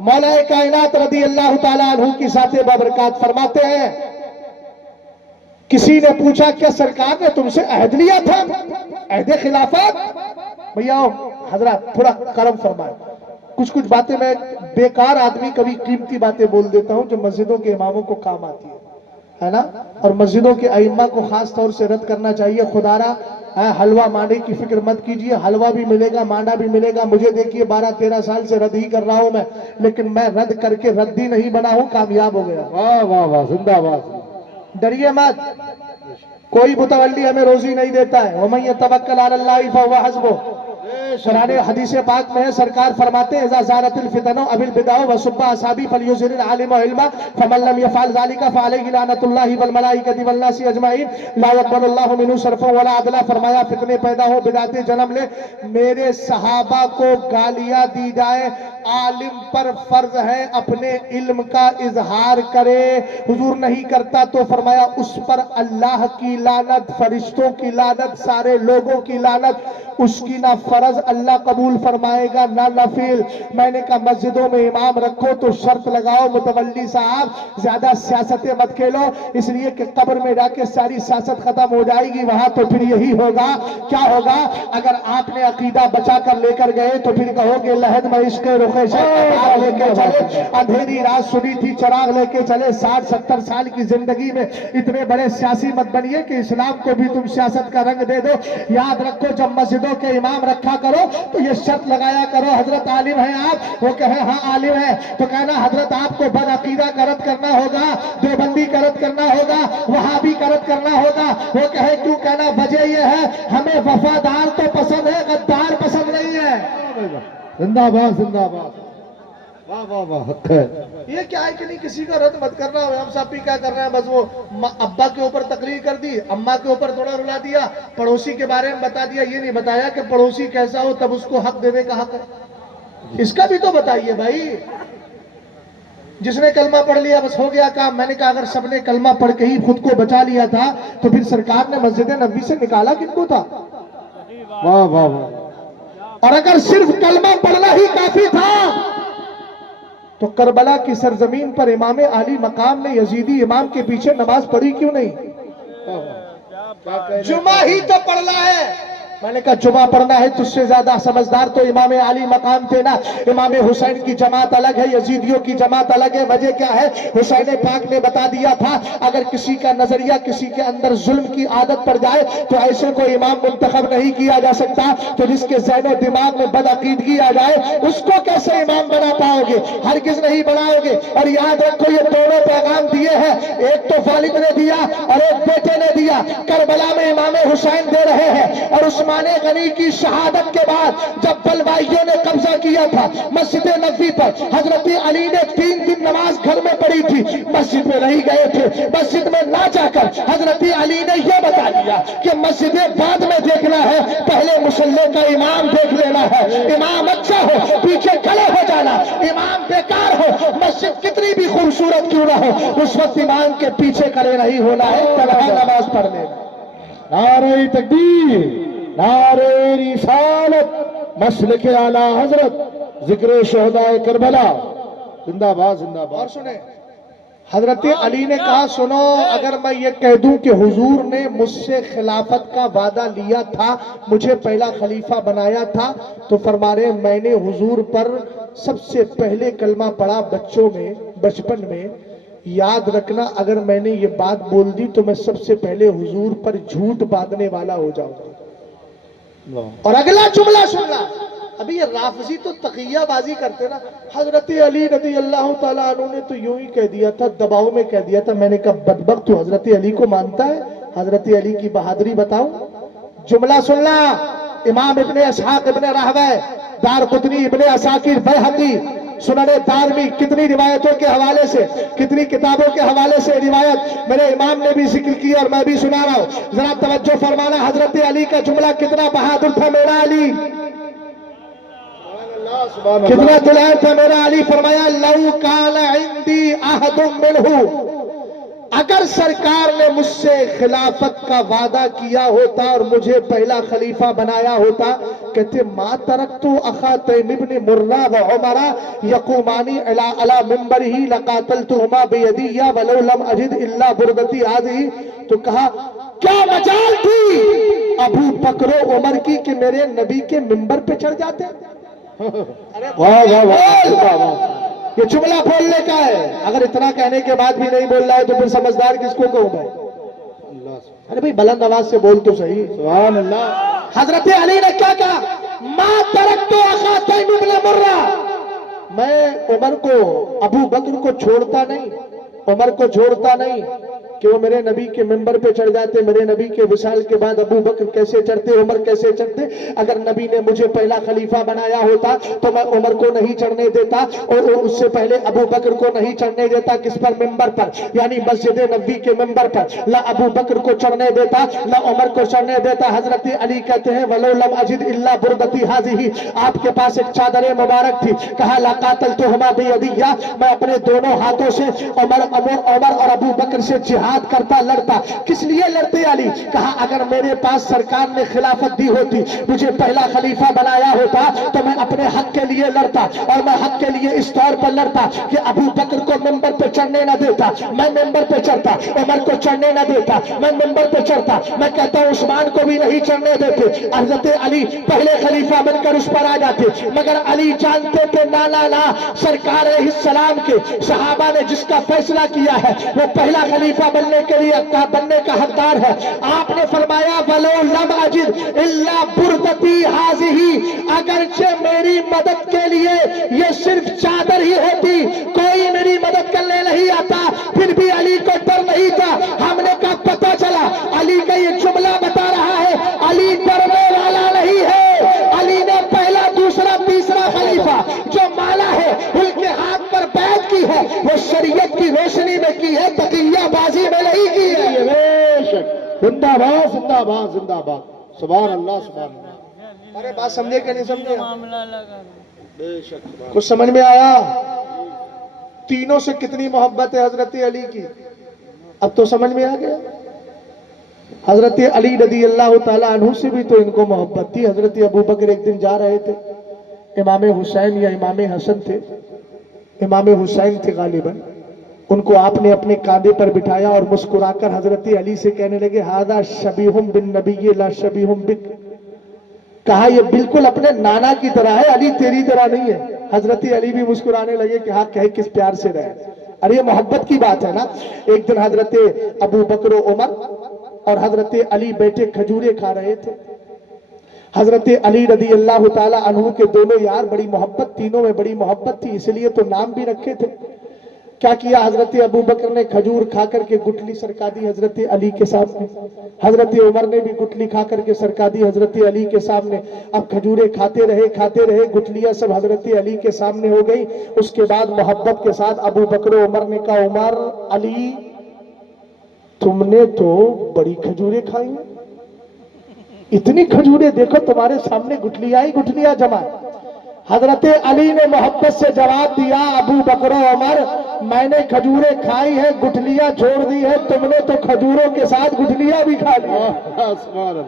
مولا کائنات رضی اللہ تعالیٰ عنہ کی ذات بابرکات فرماتے ہیں کسی نے پوچھا کیا سرکار نے تم سے عہد لیا تھا، عہد خلافت؟ بھیا حضرات تھوڑا کرم فرمائے. کچھ باتیں میں بیکار آدمی کبھی قیمتی باتیں بول دیتا ہوں جو مسجدوں کے اماموں کو کام آتی ہے نا، اور مسجدوں کے ائمہ کو خاص طور سے رد کرنا چاہیے. خدا را हलवा मांडे की फिक्र मत कीजिए, हलवा भी मिलेगा, मांडा भी मिलेगा। मुझे देखिए 12-13 साल से रद्द ही कर रहा हूं मैं, लेकिन मैं रद्द करके रद्दी नहीं बना हूं, कामयाब हो गया। वाह वाह वाह, जिंदाबाद। डरिए मत, कोई मुतवल्ली हमें रोजी नहीं देता है। वमन यतवक्कल अलल्लाहि फहुवा हस्बुह। कुरान हदीस पाक में है, सरकार फरमाते हैं इज़ा ज़ारतिल फितनु अबिल बिदाउ व सुब्बा असाबी फलयुज़िरिल आलिम व इल्मा फमन लम यफ़अल ज़ालिका फअलैहि लानतुल्लाहि वल मलाइकति वन नासी अजमाइन ला यक़बलुल्लाहु मिन्हु सरफ़न वला अदला। फरमाया फितने पैदा हो, बिदातें जन्म ले, मेरे सहाबा को गालियां दी जाए, आलिम पर फर्ज है अपने इल्म का इजहार करे, हुजूर नहीं करता तो फरमाया उस पर अल्लाह की लानत, फरिश्तों की लानत, सारे लोगों की लानत। उसकी ना फर्ज अल्लाह कबूल फरमाएगा ना नफिल। मैंने कहा मस्जिदों में इमाम रखो तो शर्त लगाओ मुतवल्ली साहब ज्यादा सियासतें मत खेलो, इसलिए कि कब्र में जाके सारी सियासत खत्म हो जाएगी, वहां तो फिर यही होगा। क्या होगा? अगर आपने अकीदा बचा कर लेकर गए तो फिर कहोगे लहद में इश्क रुखे से लेके चले, अंधेरी रात सुनी थी चराग लेके चले। 60-70 साल की जिंदगी में इतने बड़े सियासी मत बनिए कि इस्लाम को भी तुम सियासत का रंग दे दो। याद रखो जब मस्जिदों के इमाम रखा करो तो ये शर्त लगाया करो, हजरत आलिम है आप, वो कहे हाँ आलिम है तो कहना हजरत आपको बद अकीदा का रद्द करना होगा, देवबंदी का रद्द करना होगा, वहाबी का रद्द करना होगा। वो कहे क्यों? कहना वजह ये है हमें वफादार तो पसंद है, गद्दार पसंद नहीं है। जिंदाबाद जिंदाबाद, वाह वाह वाह, हक है। ये क्या है कि नहीं किसी का रद्द मत करना। हम साहब भी क्या कर रहे हैं, बस वो अब्बा के ऊपर तकरीर कर दी, अम्मा के ऊपर थोड़ा रुला दिया, पड़ोसी के बारे में बता दिया, ये नहीं बताया कि पड़ोसी कैसा हो तब उसको हक देने का हक है। इसका भी तो बताइए भाई। जिसने कलमा पढ़ लिया बस हो गया काम। मैंने कहा अगर सबने कलमा पढ़ के ही खुद को बचा लिया था तो फिर सरकार ने मस्जिद नबी से निकाला किनको था? वाह वाह वाह। और अगर सिर्फ कलमा पढ़ना ही काफी था तो करबला की सरजमीन पर इमाम आली मकाम ने यजीदी इमाम के पीछे नमाज पढ़ी क्यों नहीं? जुमा ही तो पढ़ना है। मैंने कहा जुमा पढ़ना है तुझसे ज्यादा समझदार तो इमाम आली मकाम थे ना। इमाम हुसैन की जमात अलग है, यजीदियों की जमात अलग है। वजह क्या है? हुसैन पाक ने बता दिया था अगर किसी का नजरिया किसी के अंदर जुल्म की आदत पड़ जाए तो ऐसे को इमाम मुंतखब नहीं किया जा सकता। तो जिसके ज़हन और दिमाग में बदअकीदगी आ जाए उसको कैसे इमाम बना पाओगे? हरगिज नहीं बनाओगे। और याद रखो ये दोनों पैगाम दिए हैं, एक तो वालिद ने दिया और एक बेटे ने दिया। करबला में इमाम हुसैन दे रहे हैं और उस्मान गनी की शहादत के बाद जब बलवाइयों ने कब्जा किया था मस्जिद नबी पर, हजरत अली ने 3 दिन नमाज घर में पढ़ी थी, मस्जिद में नहीं गए थे। मस्जिद में ना जाकर हजरत अली ने यह बता दिया कि मस्जिदें बाद में देखना है, पहले मुसल्ले का इमाम देख लेना है। इमाम अच्छा हो पीछे खड़े हो जाना, इमाम बेकार हो मस्जिद कितनी भी खूबसूरत क्यों ना हो उस वक्त इमाम के पीछे खड़े नहीं होना है, तन्हा नमाज पढ़ लेना। नारे तकबीर, नारे रिसालत, मसलक आला हजरत, जिक्र शोहदाए करबला, जिंदाबाद जिंदाबाद। और सुने हजरत अली ने कहा सुनो अगर मैं ये कह दूं कि हुजूर ने मुझसे खिलाफत का वादा लिया था, मुझे पहला खलीफा बनाया था, तो फरमा रहे मैंने हुजूर पर सबसे पहले कलमा पढ़ा बच्चों में, बचपन में। याद रखना अगर मैंने ये बात बोल दी तो मैं सबसे पहले हुजूर पर झूठ बांधने वाला हो जाऊंगा। और अगला जुमला सुनना, अभी ये राफजी तो तकियाबाजी करते ना। हजरत अली रज़ी अल्लाह ताला अन्हु ने तो यूं ही कह दिया था, दबाव में कह दिया था। मैंने कहा बदबख्त तू हजरत अली को मानता है? हजरत अली की बहादुरी बताऊं? जुमला सुनना, इमाम इब्ने इसहाक इब्ने राहवे, दारकुतनी इब्ने असाकिर, बैहकी, सुनने दारमी, कितनी रिवायतों के हवाले से, कितनी किताबों के हवाले से रिवायत मेरे इमाम ने भी जिक्र की और मैं भी सुना रहा हूं। जरा तवज्जो फरमाना, हजरत अली का जुमला कितना बहादुर था मेरा अली, कितना दुलार था मेरा अली। फरमाया लौ कान इंदी अहदुम मिनहु, अगर सरकार ने मुझसे खिलाफत का वादा किया होता और मुझे पहला खलीफा बनाया होता, कहते मा तरक्तु अखा तैम इब्न मुर्रा व उमरा यकुमानी अला मिंबरिही लकातलतुहुमा बियदिया वलौ लम अजिद इल्ला बुरदती हाज़िही। तो कहा क्या मजाल थी अबू बकर उमर की कि मेरे नबी के मिंबर पे चढ़ जाते। अरे वाह वाह वाह, ये जुमला बोलने का है। अगर इतना कहने के बाद भी नहीं बोल रहा है तो फिर समझदार किसको कहूं मैं? अरे भाई बुलंद आवाज से बोल तो सही। सुभान अल्लाह। हजरत अली ने क्या कहा? मां तरक तो आका तैम इब्न मुर्रा, मैं उमर को, अबू बकर को छोड़ता नहीं, उमर को छोड़ता नहीं कि वो मेरे नबी के मिंबर पे चढ़ जाते। मेरे नबी के विशाल के बाद अबू बकर कैसे चढ़ते, उमर कैसे चढ़ते। अगर नबी ने मुझे पहला खलीफा बनाया होता तो मैं उमर को नहीं चढ़ने देता और उससे पहले अबू बकर को नहीं चढ़ने देता। किस पर? मिंबर पर, यानी मस्जिद नबी के मिंबर पर। ला अबू बकर को चढ़ने देता, ना उमर को चढ़ने देता। हजरत अली कहते हैं वलो लम अजिद इल्ला बुरदती हाज़िही, आपके पास एक चादर मुबारक थी। कहा ला कातल तो हमा बियदिया, मैं अपने दोनों हाथों से उमर और अबू बकर से जिहाद करता, लड़ता। किस लिए लड़ते अली? कहा अगर मेरे पास सरकार ने खिलाफत दी होती, मुझे पहला खलीफा बनाया होता तो मैं अपने हक के लिए लड़ता, और मैं हक के लिए इस तौर पर लड़ता कि अबू बकर को मिंबर पे चढ़ने न देता, मैं मिंबर पे चढ़ता। उमर को चढ़ने न देता, मैं मिंबर पे चढ़ता। मैं कहता हूं उस्मान को भी नहीं चढ़ने देते। हजरत अली पहले खलीफा बनकर उस पर आ जाते, मगर अली जानते थे ना ना ना, सरकार सलाम के सहाबा ने जिसका फैसला किया है वो पहला खलीफा बनने के लिए बनने का हकदार है। आपने फरमाया वलो लम अजिद इल्ला बुरदती हाज़िही, अगरचे मेरी मदद के लिए ये सिर्फ चादर ही होती, कोई मेरी मदद करने नहीं आता, फिर भी अली को डर नहीं था। हमने का पता चला अली का ये जुमला बता रहा है, अली डरने वाला नहीं है। अली ने पहला दूसरा तीसरा खलीफा जो माला है उनके हाथ पर बैत की है, वो शरीयत की रोशनी में की है, तकिया बाजी में नहीं की है। बेशक। जिंदाबाद जिंदाबाद जिंदाबाद। सुभान अल्लाह सुभान अल्लाह। अरे बात समझे कि नहीं समझे? मामला लगा। बेशक। कुछ समझ में आया? तीनों से कितनी मोहब्बत है हजरत अली की, अब तो समझ में आ गया। हजरत अली रदी अल्लाह ताला अन्हु से भी तो इनको मोहब्बत थी। हजरत अबू बकर एक दिन जा रहे थे, इमाम हुसैन या इमाम हसन थे, इमाम हुसैन थे गालिबन, उनको आपने अपने कांधे पर बिठाया और मुस्कुराकर हजरत अली से कहने लगे हादा शबीहुम बिन नबी ला शबीहुम बिक, कहा ये बिल्कुल अपने नाना की तरह है, अली तेरी तरह नहीं है। हजरत अली भी मुस्कुराने लगे कि हाँ कहे किस प्यार से रहे। अरे ये मोहब्बत की बात है ना। एक दिन हजरत अबू बकर उमर और हजरत अली बैठे खजूरे खा रहे थे। हजरत अली रदी अल्लाह ताला अन्हु के दोनों यार, बड़ी मोहब्बत, तीनों में बड़ी मोहब्बत थी, इसलिए तो नाम भी रखे थे। क्या किया हजरत अबू बकर ने? खजूर खा करके गुठली सरका दी हजरत अली के सामने। हजरत उमर ने भी गुठली खा करके सरका दी हजरत अली के सामने। अब खजूरें खाते रहे, गुठलियां सब हजरत अली के सामने हो गई। उसके बाद मोहब्बत के साथ अबू बकर उमर ने कहा उमर, अली तुमने तो बड़ी खजूरें खाई हैं, इतनी खजूरें देखो तुम्हारे सामने गुठलियां जमा। हजरत अली ने मोहब्बत से जवाब दिया अबू बकर उमर, मैंने खजूरें खाई है, गुठलियां छोड़ दी है, तुमने तो खजूरों के साथ गुठलियां भी खा ली।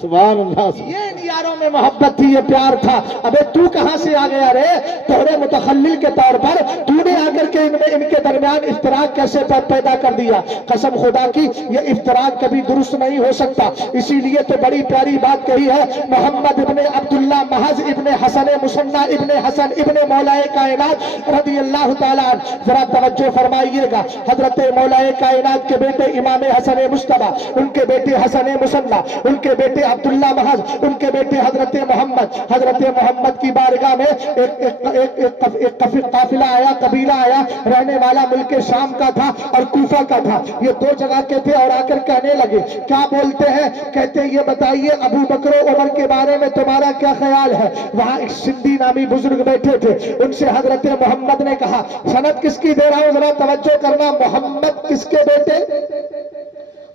सुभान अल्लाह। ये इन यारों में मोहब्बत थी, ये प्यार था। अबे तू कहां से आ गया रे? तोहरे मुतखल्लिल के तौर पर तूने आकर के इनके दरमियान इफ्तराक कैसे पैदा कर दिया? कसम खुदा की ये इफ्तराक कभी दुरुस्त नहीं हो सकता। इसीलिए तो बड़ी प्यारी बात कही है, मोहम्मद इब्ने अब्दुल्लाह महज इब्ने हसन मुसन्ना इब्ने हसन इब्ने मौलाए कायनात रदी अल्लाह ताला अन्हु। जरा तवज्जो फरमाइएगा, हजरत मौलाए कायनात के बेटे इमाम हसन मुस्तफा, उनके बेटे हसन मुसन्ना, उनके बेटे अब्दुल्ला महज, उनके बेटे हजरत मोहम्मद की बारगाह में एक काफिला आया, कबीला आया, रहने वाला मुल्क शाम का था और कूफा का था। ये दो जगह के थे और आकर कहने लगे, क्या बोलते हैं? कहते ये बताइए अबू बकर उमर के बारे में तुम्हारा क्या ख्याल है? वहां एक सिंधी नामी बुजुर्ग बैठे थे, उनसे हजरत मोहम्मद ने कहा, सनद किसकी दे रहा हूं, जरा तवज्जो करना, मोहम्मद किसके बेटे?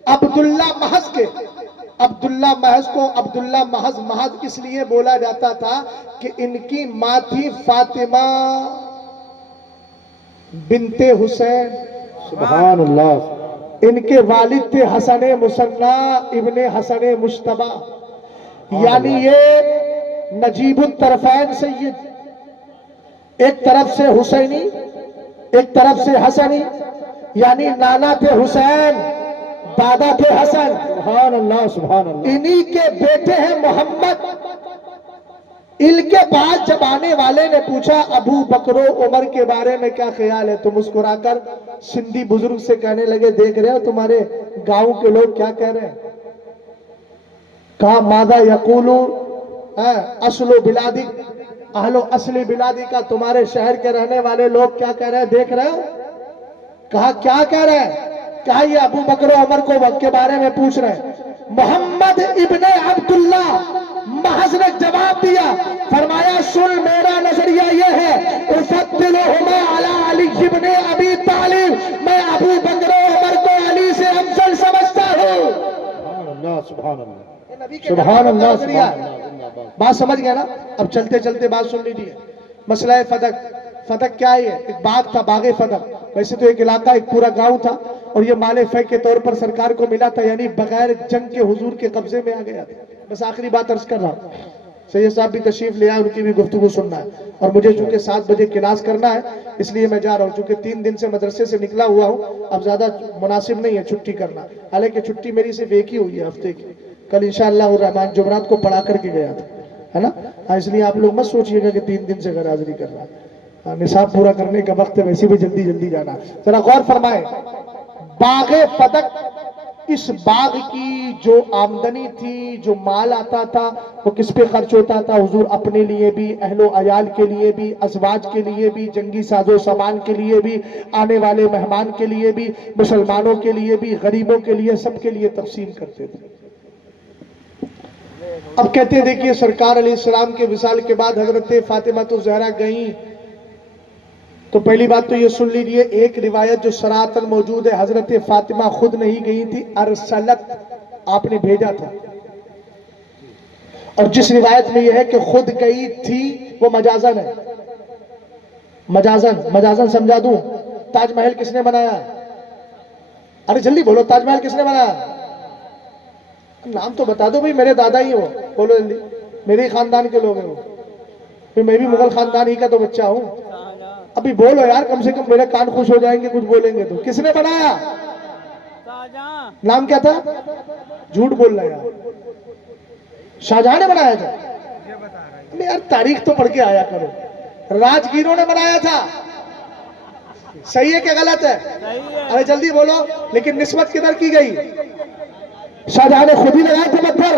अब्दुल्ला महज के। अब्दुल्ला महज को अब्दुल्ला महज इसलिए बोला जाता था कि इनकी मां थी फातिमा बिनते हुसैन। सुभान अल्लाह। इनके वालिद थे हसन मुसन्ना इब्ने हसन मुश्तबा, यानी ये नजीबुत तरफैन सैयद, एक तरफ से हुसैनी एक तरफ से हसनी, यानी नाना थे हुसैन, दादा थे हसन। सुभान अल्लाह सुभान अल्लाह। इन्हीं के बेटे हैं मोहम्मद। ان کے بعد جب آنے والے نے پوچھا ابو بکر و عمر کے بارے میں کیا خیال ہے، تو مسکرا کر سندھی بزرگ سے کہنے لگے دیکھ رہے ہو تمہارے گاؤں کے لوگ کیا کہہ رہے ہیں؟ کہا ماذا یقولو اصل بلادی، اہل اصل بلادی کا، تمہارے شہر کے رہنے والے لوگ کیا کہہ رہے ہیں دیکھ رہے ہو؟ کہا کیا کہہ رہے ہیں؟ کہا یہ ابو بکر و عمر کو کے بارے میں پوچھ رہے ہیں۔ محمد ابن عبداللہ محض نے جواب دیا، فرمایا سن میرا نظریہ یہ ہے، افضلہما علی علی ابن ابی طالب، میں ابو بکر و عمر کو علی سے افضل سمجھتا ہوں۔ سبحان اللہ سبحان اللہ نبی کے سبحان اللہ نظریہ سبحان اللہ۔ بات سمجھ گیا نا؟ اب چلتے چلتے بات سن لیجیے۔ مسئلہ فدق، فدق کیا ہے؟ ایک باغ تھا، باغ فدق، ویسے تو ایک علاقہ ایک پورا گاؤں تھا، اور یہ مال فے کے طور پر سرکار کو ملا تھا، یعنی بغیر جنگ کے حضور کے قبضے میں آ گیا تھا۔ بس آخری بات عرض کر رہا ہوں، سید صاحب بھی تشریف لے آئے، ان کی بھی گفتگو سننا ہے، اور مجھے چونکہ 7 بجے کلاس کرنا ہے اس لیے میں جا رہا ہوں، چونکہ 3 دن سے مدرسے سے نکلا ہوا ہوں، اب زیادہ مناسب نہیں ہے چھٹی کرنا، حالانکہ چھٹی میری صرف ایک ہی ہوئی ہے ہفتے کی، کل انشاءاللہ الرحمن جمعرات کو پڑھا کر کے گیا تھا، ہے نا؟ اس لیے آپ لوگ مت سوچئے گا کہ 3 دن سے غیر حاضری کر رہا ہے، نصاب پورا کرنے کا وقت ہے، ویسے بھی جلدی جلدی جانا ہے۔ ذرا غور فرمائیں، باغ فدق، اس باغ کی جو آمدنی تھی، جو مال آتا تھا، وہ کس پہ خرچ ہوتا تھا؟ حضور اپنے لیے بھی، اہل و عیال کے لیے بھی، ازواج کے لیے بھی، جنگی ساز و سامان کے لیے بھی، آنے والے مہمان کے لیے بھی، مسلمانوں کے لیے بھی، غریبوں کے لیے، سب کے لیے تقسیم کرتے تھے۔ اب کہتے ہیں دیکھیے سرکار علیہ السلام کے وصال کے بعد حضرت فاطمہ الزہرا گئیں، تو پہلی بات تو یہ سن لیجئے، ایک روایت جو صراحتاً موجود ہے، حضرت فاطمہ خود نہیں گئی تھی، ارسلت، آپ نے بھیجا تھا، اور جس روایت میں یہ ہے کہ خود گئی تھی وہ مجازن ہے، مجازن سمجھا دوں، تاج محل کس نے بنایا؟ ارے جلدی بولو، تاج محل کس نے بنایا؟ نام تو بتا دو بھئی، میرے دادا ہی ہو، بولو جلدی، میرے ہی خاندان کے لوگ ہیں وہ، پھر میں بھی مغل خاندان ہی کا تو بچہ ہوں، ابھی بولو یار، کم سے کم میرے کان خوش ہو جائیں گے کچھ بولیں گے تو۔ کس نے بنایا؟ نام کیا تھا؟ جھوٹ بول رہا ہے یار، شاہجہاں نے بنایا تھا؟ یار تاریخ تو پڑھ کے آیا کرو، راجگیروں نے بنایا تھا، صحیح ہے کہ غلط ہے؟ ارے جلدی بولو، لیکن نسبت کدھر کی گئی؟ شاہجہاں نے خود ہی لگائے تھے پتھر؟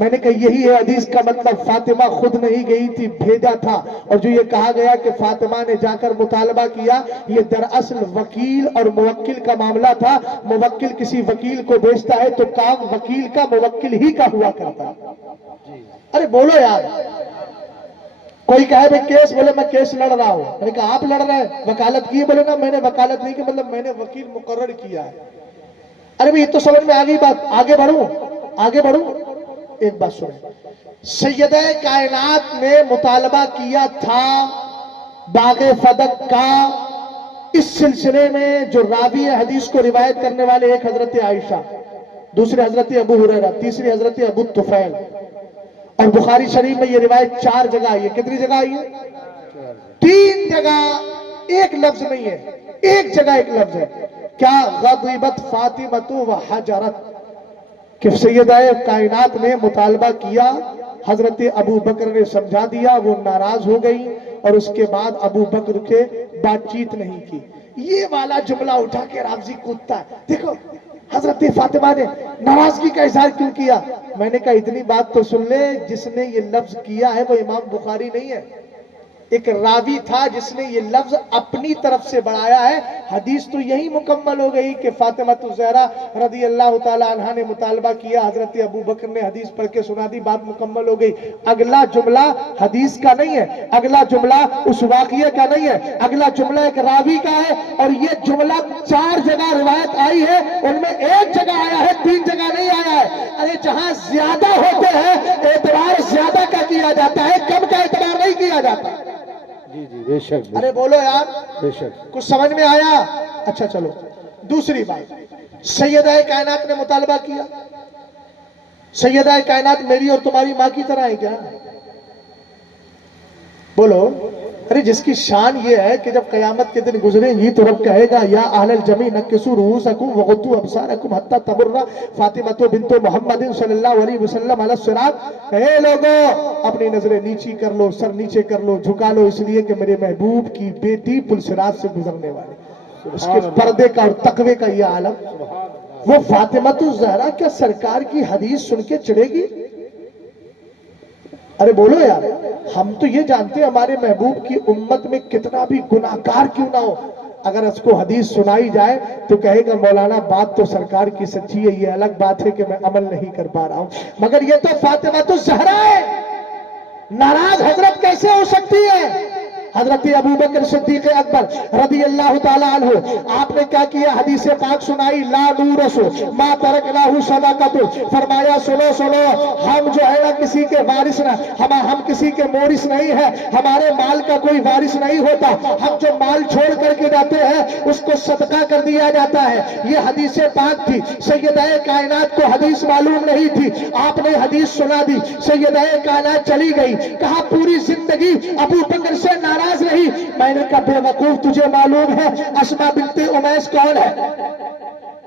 میں نے کہا یہی ہے حدیث کا مطلب، فاطمہ خود نہیں گئی تھی، بھیجا تھا، اور جو یہ کہا گیا کہ فاطمہ نے جا کر مطالبہ کیا، یہ دراصل وکیل اور موکل کا معاملہ تھا، موکل کسی وکیل کو بھیجتا ہے تو کام وکیل کا موکل ہی کا ہوا کرتا۔ ارے بولو یار، کوئی کہے بھئی کیس، بولے میں کیس لڑ رہا ہوں، میں نے کہا آپ لڑ رہے ہیں، وکالت کی؟ بولے نا میں نے وکالت نہیں کی، مطلب میں نے وکیل مقرر کیا ہے۔ ارے بھئی یہ تو سمجھ میں آگئی بات، آگے بڑھوں، ایک بات سنیں، سیدہ کائنات نے مطالبہ کیا تھا باغ فدق کا، اس سلسلے میں جو راوی حدیث کو روایت کرنے والے، ایک حضرت عائشہ، دوسرے حضرت ابو ہریرہ، تیسری حضرت ابو طفیل، اور بخاری شریف میں یہ روایت 4 جگہ آئی ہے۔ کتنی جگہ آئی ہے؟ 3 جگہ، ایک لفظ نہیں ہے، ایک جگہ ایک لفظ ہے، کیا غضبت فاطمہ وحجرت، کہ سیدہ کائنات نے مطالبہ کیا، حضرت ابو بکر نے سمجھا دیا، وہ ناراض ہو گئی، اور اس کے بعد ابو بکر کے بات چیت نہیں کی۔ یہ والا جملہ اٹھا کے رافضی کودتا ہے، دیکھو حضرت فاطمہ نے ناراضگی کا اظہار کیوں کیا؟ میں نے کہا اتنی بات تو سن لے، جس نے یہ لفظ کیا ہے وہ امام بخاری نہیں ہے، ایک راوی تھا جس نے یہ لفظ اپنی طرف سے بڑھایا ہے۔ حدیث تو یہی مکمل ہو گئی کہ فاطمہ الزہرا رضی اللہ تعالی عنہ نے مطالبہ کیا، حضرت ابو بکر نے حدیث پڑھ کے سنا دی، بات مکمل ہو گئی۔ اگلا جملہ حدیث کا نہیں ہے، اگلا جملہ اس واقعے کا نہیں ہے، اگلا جملہ ایک راوی کا ہے، اور یہ جملہ 4 جگہ روایت آئی ہے، ان میں ایک جگہ آیا ہے، 3 جگہ نہیں آیا ہے۔ ارے جہاں زیادہ ہوتے ہیں اعتبار زیادہ کا کیا جاتا ہے، کم کا اعتبار نہیں کیا جاتا۔ جی جی بے شک، ارے بولو یار، بے شک، کچھ سمجھ میں آیا؟ اچھا چلو، دوسری بات، سیدہ کائنات نے مطالبہ کیا، سیدہ کائنات میری اور تمہاری ماں کی طرح ہے کیا؟ बोलो। अरे जिसकी शान ये है कि जब कयामत के दिन गुजरेंगी तो रब कहेगा या अहलल जमी नक्किसू रूसकुम वगद्दू अबसारकुम हत्ता तमुर्रा फातिमतु बिन्तु मुहम्मदिन सल्लल्लाहु अलैहि वसल्लम अला सिरात। हे लोगो, अपनी नजरें नीची कर लो, सर नीचे कर लो, झुका लो, इसलिए कि मेरे महबूब की बेटी पुल सिरात से गुजरने वाली। उसके पर्दे का और तकवे का ये आलम। वो फातिमतु ज़हरा क्या सरकार की हदीस सुन के चिढ़ेगी? अरे बोलो यार, हम तो ये जानते हैं हमारे महबूब की उम्मत में कितना भी गुनाहगार क्यों ना हो, अगर उसको हदीस सुनाई जाए तो कहेगा मौलाना बात तो सरकार की सच्ची है, ये अलग बात है कि मैं अमल नहीं कर पा रहा हूं। मगर ये तो फातिमा ज़हरा है, नाराज हजरत कैसे हो सकती है? हजरत अबू बकर सिद्दीक अकबर रदी अल्लाह ताला अन्हु, आपने क्या किया? हदीस पाक सुनाई, ला नूरसु मा तरकनाहु सदाकतु। फरमाया सुनो सुनो, हम जो है ना किसी के वारिस ना, हम किसी के मोरिस नहीं है, हमारे माल का कोई वारिस नहीं होता। हम जो माल छोड़ करके जाते हैं उसको सदका कर दिया जाता है। ये हदीस पाक थी। सैयदाए कायनात को हदीस मालूम नहीं थी, आपने हदीस सुना दी, सैयदाए कायनात चली गई। कहा पूरी जिंदगी अबू बकर से नाराज नहीं। मैंने कहा बेवकूफ, तुझे मालूम है अस्मा बिन्ते उमैस कौन है?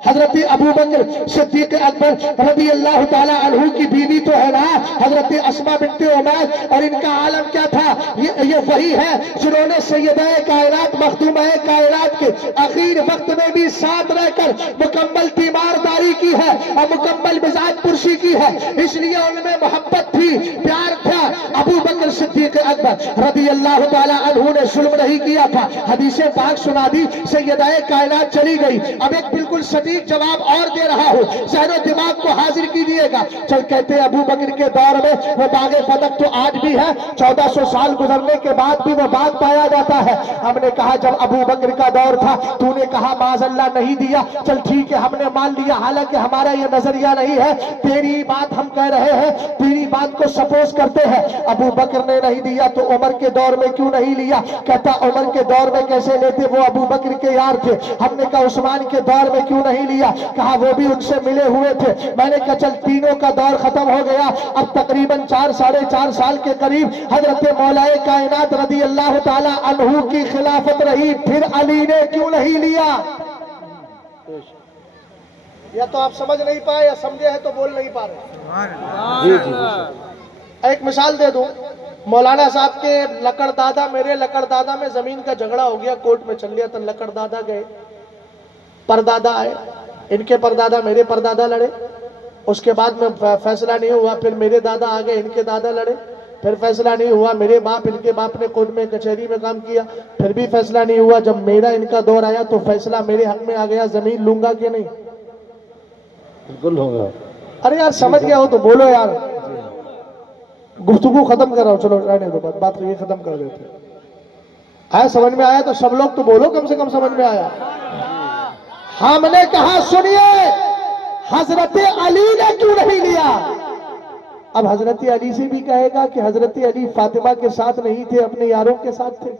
हजरत अबू बकर सिद्दीक अकबर रज़ी अल्लाह ताला अन्हु की बीवी तो है ना हजरत अस्मा बिन्ते उमैस। और इनका आलम क्या था? ये वही है जिन्होंने सैयदाए कायनात मखदूमाए कायनात के आखिर वक्त में भी साथ रहकर मुकम्मल तीमारदारी की है और मुकम्मल मिजाज पुरशी की है। इसलिए उनमें मोहब्बत थी, प्यार था। अबू बकर सिद्दीक अकबर रज़ी अल्लाह ताला अन्हु ने जुल्म नहीं किया था, हदीसें पाक सुना दी, सैयदाए कायनात चली गई। अब एक बिल्कुल सटीक जवाब और दे रहा हूं, ज़हन दिमाग को हाजिर कीजिएगा। चल कहते अबू बकर के दौर में वो बागे फतक तो आज भी है, 1400 साल गुजरने के बाद भी वो बाग पाया जाता है। हमने कहा जब अबू बकर का दौर था, तूने कहा माज़अल्लाह नहीं दिया, चल ठीक है हमने मान लिया, हालांकि हमारा ये नजरिया नहीं है, तेरी बात हम कह रहे हैं, तेरी बात को सपोज करते हैं। अबू बकर ने नहीं दिया तो उमर के दौर में क्यों नहीं लिया? कहता उमर के दौर में कैसे लेते, वो अबू बकर के यार थे। हमने कहा उस्मान के दौर में क्यों नहीं लिया? कहा वो भी उनसे मिले हुए थे। मैंने कहा चल तीनों का दौर खत्म हो गया, अब तकरीबन 4 साढ़े 4 साल के करीब हजरत मौलाए कायनात रज़ी अल्लाह ताला अन्हु की खिलाफत रही, फिर अली ने क्यों नहीं लिया? या तो आप समझ नहीं पाए या समझे हैं तो बोल नहीं पा रहे। जी जी। एक मिसाल दे दूं, मौलाना साहब के लकड़ दादा, मेरे लकड़ दादा में जमीन का झगड़ा हो गया, कोर्ट में चल लिया, तो लकड़ दादा गए, परदादा आए, इनके परदादा मेरे परदादा लड़े, उसके बाद में फैसला नहीं हुआ, फिर मेरे दादा आ गए, इनके दादा लड़े, फिर फैसला नहीं हुआ, मेरे बाप इनके बाप ने कोर्ट में कचहरी में काम किया, फिर भी फैसला नहीं हुआ। जब मेरा इनका दौर आया तो फैसला मेरे हक में आ गया, जमीन लूंगा कि नहीं? बिल्कुल होगा। अरे यार समझ गया हो तो बोलो यार, गुफ्तगू खत्म कर रहा हूं, चलो रहने दो, बात तो ये खत्म कर देते। आया समझ में आया तो सब लोग तो बोलो, कम से कम समझ में आया। हमने कहा सुनिए, हजरत अली ने क्यों नहीं लिया? अब हजरत अली से भी कहेगा कि हजरत अली फातिमा के साथ नहीं थे, अपने यारों के साथ थे।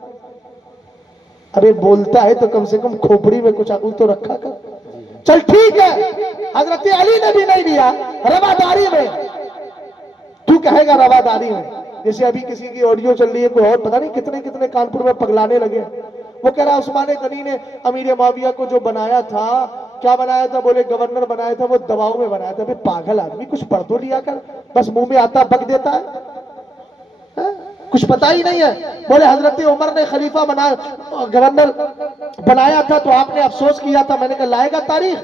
अरे बोलता है तो कम से कम खोपड़ी में कुछ अकल तो रखा कर। चल ठीक है, हजरत अली ने भी नहीं लिया, रवादारी में। तू कहेगा रवादारी में, जैसे अभी किसी की ऑडियो चल रही है, कोई और पता नहीं कितने कितने कानपुर में पगलाने लगे, वो कह रहा उस्मान गनी ने अमीर मुआविया को जो बनाया था, क्या बनाया था? बोले गवर्नर बनाया था, वो दबाव में बनाया था। भाई पागल आदमी, कुछ पढ़ तो लिया कर, बस मुंह में आता बक देता है, कुछ पता ही नहीं है। बोले हजरत उमर ने खलीफा बनाया, गवर्नर बनाया था तो आपने अफसोस किया था। मैंने कहा लाएगा तारीख?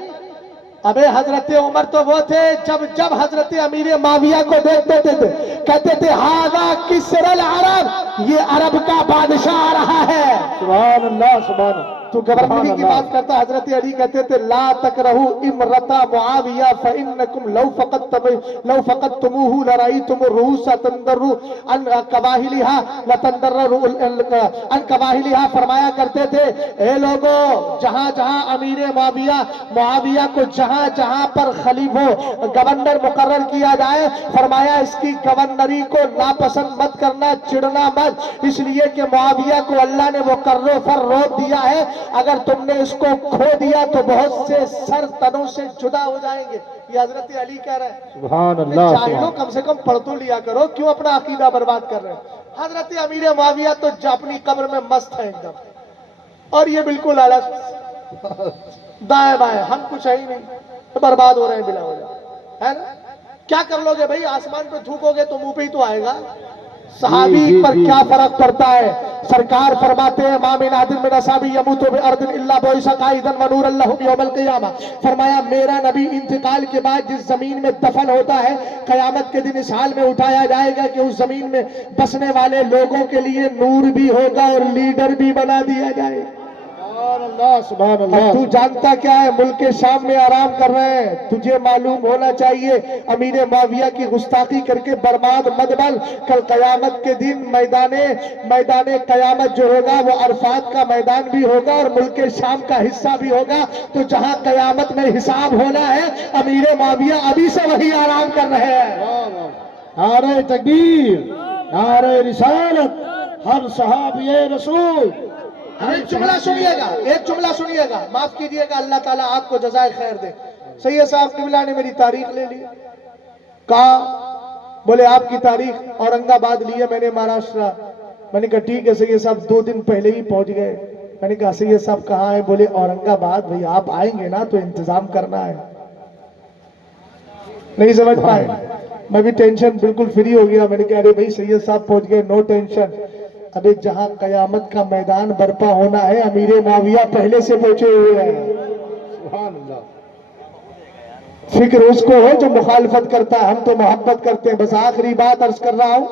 अबे हजरत उमर तो वो थे जब हजरत अमीर माविया को देखते थे कहते थे हादा किसरल अरब, ये अरब का बादशाह आ रहा है। सुभान अल्लाह सुभान। तो गवर्नरी की बात करता, हजरत अली कहते थे ला तकरहू इमरता मुआविया फइन्नकुम लौ फक़दतमुहु लराइतुम रूस तंदरु अन कवाहिलिहा लतंदरु अन कवाहिलिहा। फरमाया करते थे ए लोगो, जहां जहां अमीर मुआविया को जहां जहां पर खलीफो गवर्नर मुकर्रर किया जाए, फरमाया इसकी गवर्नरी को नापसंद मत करना, चिढ़ना मत, इसलिए कि मुआविया को अल्लाह ने मुकर्रर पर रोक दिया है। अगर तुमने इसको खो दिया तो बहुत से सर तनों से जुदा हो जाएंगे। ये हजरत अली कह रहे हैं। सुभान अल्लाह। चाहिए कम से कम पढ़ तो लिया करो, क्यों अपना अकीदा बर्बाद कर रहे हैं? حضرت امیر معاویہ تو اپنی قبر میں مست ہے ایک دم، اور یہ بالکل الگ دائیں بائیں، ہم کچھ ہے ہی نہیں، برباد ہو رہے ہیں بلا وجہ، ہے نا؟ کیا کر لو گے بھائی؟ آسمان پہ تھوکو گے تو منہ پہ ہی تو آئے گا۔ صحابی پر کیا فرق پڑتا ہے؟ سرکار فرماتے ہیں ما من احد من اصحابی یموت بارض الا بعث قائدا ونور لهم یوم القیامہ، فرمایا میرا نبی انتقال کے بعد جس زمین میں دفن ہوتا ہے قیامت کے دن اس حال میں اٹھایا جائے گا کہ اس زمین میں بسنے والے لوگوں کے لیے نور بھی ہوگا اور لیڈر بھی بنا دیا جائے گا۔ سبحان اللہ سبحان اب اللہ۔ تو جانتا کیا ہے؟ ملک شام میں آرام کر رہے ہیں، تجھے معلوم ہونا چاہیے امیر معاویہ کی گستاخی کر کے برباد مت بن۔ کل قیامت کے دن میدان قیامت جو ہوگا وہ عرفات کا میدان بھی ہوگا اور ملک شام کا حصہ بھی ہوگا، تو جہاں قیامت میں حساب ہونا ہے امیر معاویہ ابھی سے وہی آرام کر رہے ہیں۔ نعرہ تکبیر، نعرہ رسالت، ہر صحابی رسول۔ ایک جملہ سنیے گا، ایک جملہ سنیے گا، معاف کیجئے گا، اللہ تعالیٰ آپ کو جزائے خیر دے۔ سید صاحب قبلہ نے میری تاریخ لے لی، کہا بولے آپ کی تاریخ اورنگ آباد لی ہے میں نے مہاراشٹرا۔ میں نے کہا ٹھیک ہے سید صاحب، 2 دن پہلے ہی پہنچ گئے۔ میں نے کہا سید صاحب کہاں ہیں؟ بولے اورنگ آباد۔ بھئی آپ آئیں گے نا تو انتظام کرنا ہے۔ نہیں سمجھ پائے؟ میں بھی ٹینشن بالکل فری ہو گیا۔ میں نے کہا ارے بھئی سید صاحب پہنچ گئے، نو ٹینشن۔ ابھی جہاں قیامت کا میدان برپا ہونا ہے امیر معاویہ پہلے سے پہنچے ہوئے ہیں۔ سبحان اللہ۔ فکر اس کو ہو جو مخالفت کرتا ہے، ہم تو محبت کرتے ہیں۔ بس آخری بات عرض کر رہا ہوں،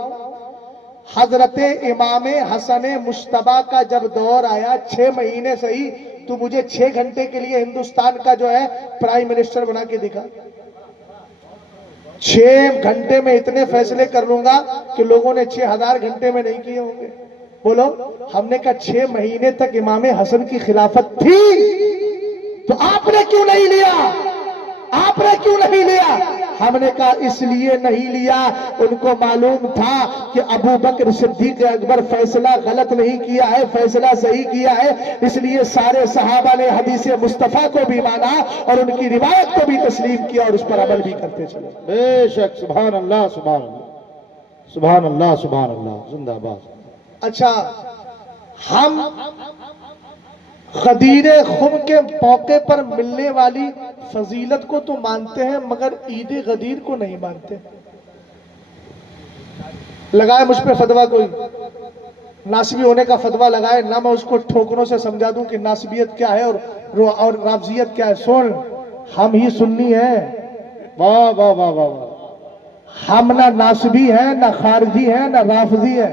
حضرت امام حسن مجتبیٰ کا جب دور آیا 6 مہینے سے ہی، تو مجھے 6 گھنٹے کے لیے ہندوستان کا جو ہے پرائم منسٹر بنا کے دکھا۔ 6 گھنٹے میں اتنے فیصلے کر لوں گا کہ لوگوں نے 6000 گھنٹے میں نہیں کیے ہوں گے۔ بولو، ہم نے کہا 6 مہینے تک امام حسن کی خلافت تھی تو آپ نے کیوں نہیں لیا؟ آپ نے کیوں نہیں لیا؟ ہم نے کہا اس لیے نہیں لیا، ان کو معلوم تھا کہ ابو بکر صدیق اکبر فیصلہ غلط نہیں کیا ہے، فیصلہ صحیح کیا ہے۔ اس لیے سارے صحابہ نے حدیث مصطفیٰ کو بھی مانا اور ان کی روایت کو بھی تسلیم کیا اور اس پر عمل بھی کرتے چلے۔ بے شک، سبحان اللہ سبحان اللہ سبحان اللہ سبحان اللہ، زندہ باد۔ اچھا، ہم غدیر خم کے موقع پر ملنے والی فضیلت کو تو مانتے ہیں مگر عید غدیر کو نہیں مانتے۔ لگائے مجھ پہ فتویٰ کوئی، ناسبی ہونے کا فتویٰ لگائے نہ، میں اس کو ٹھوکروں سے سمجھا دوں کہ ناسبیت کیا ہے اور رافضیت کیا ہے۔ سن، ہم ہی سنی ہیں، واہ واہ واہ واہ واہ۔ ہم نہ ناسبی ہیں نہ خارجی ہیں نہ رافضی ہیں،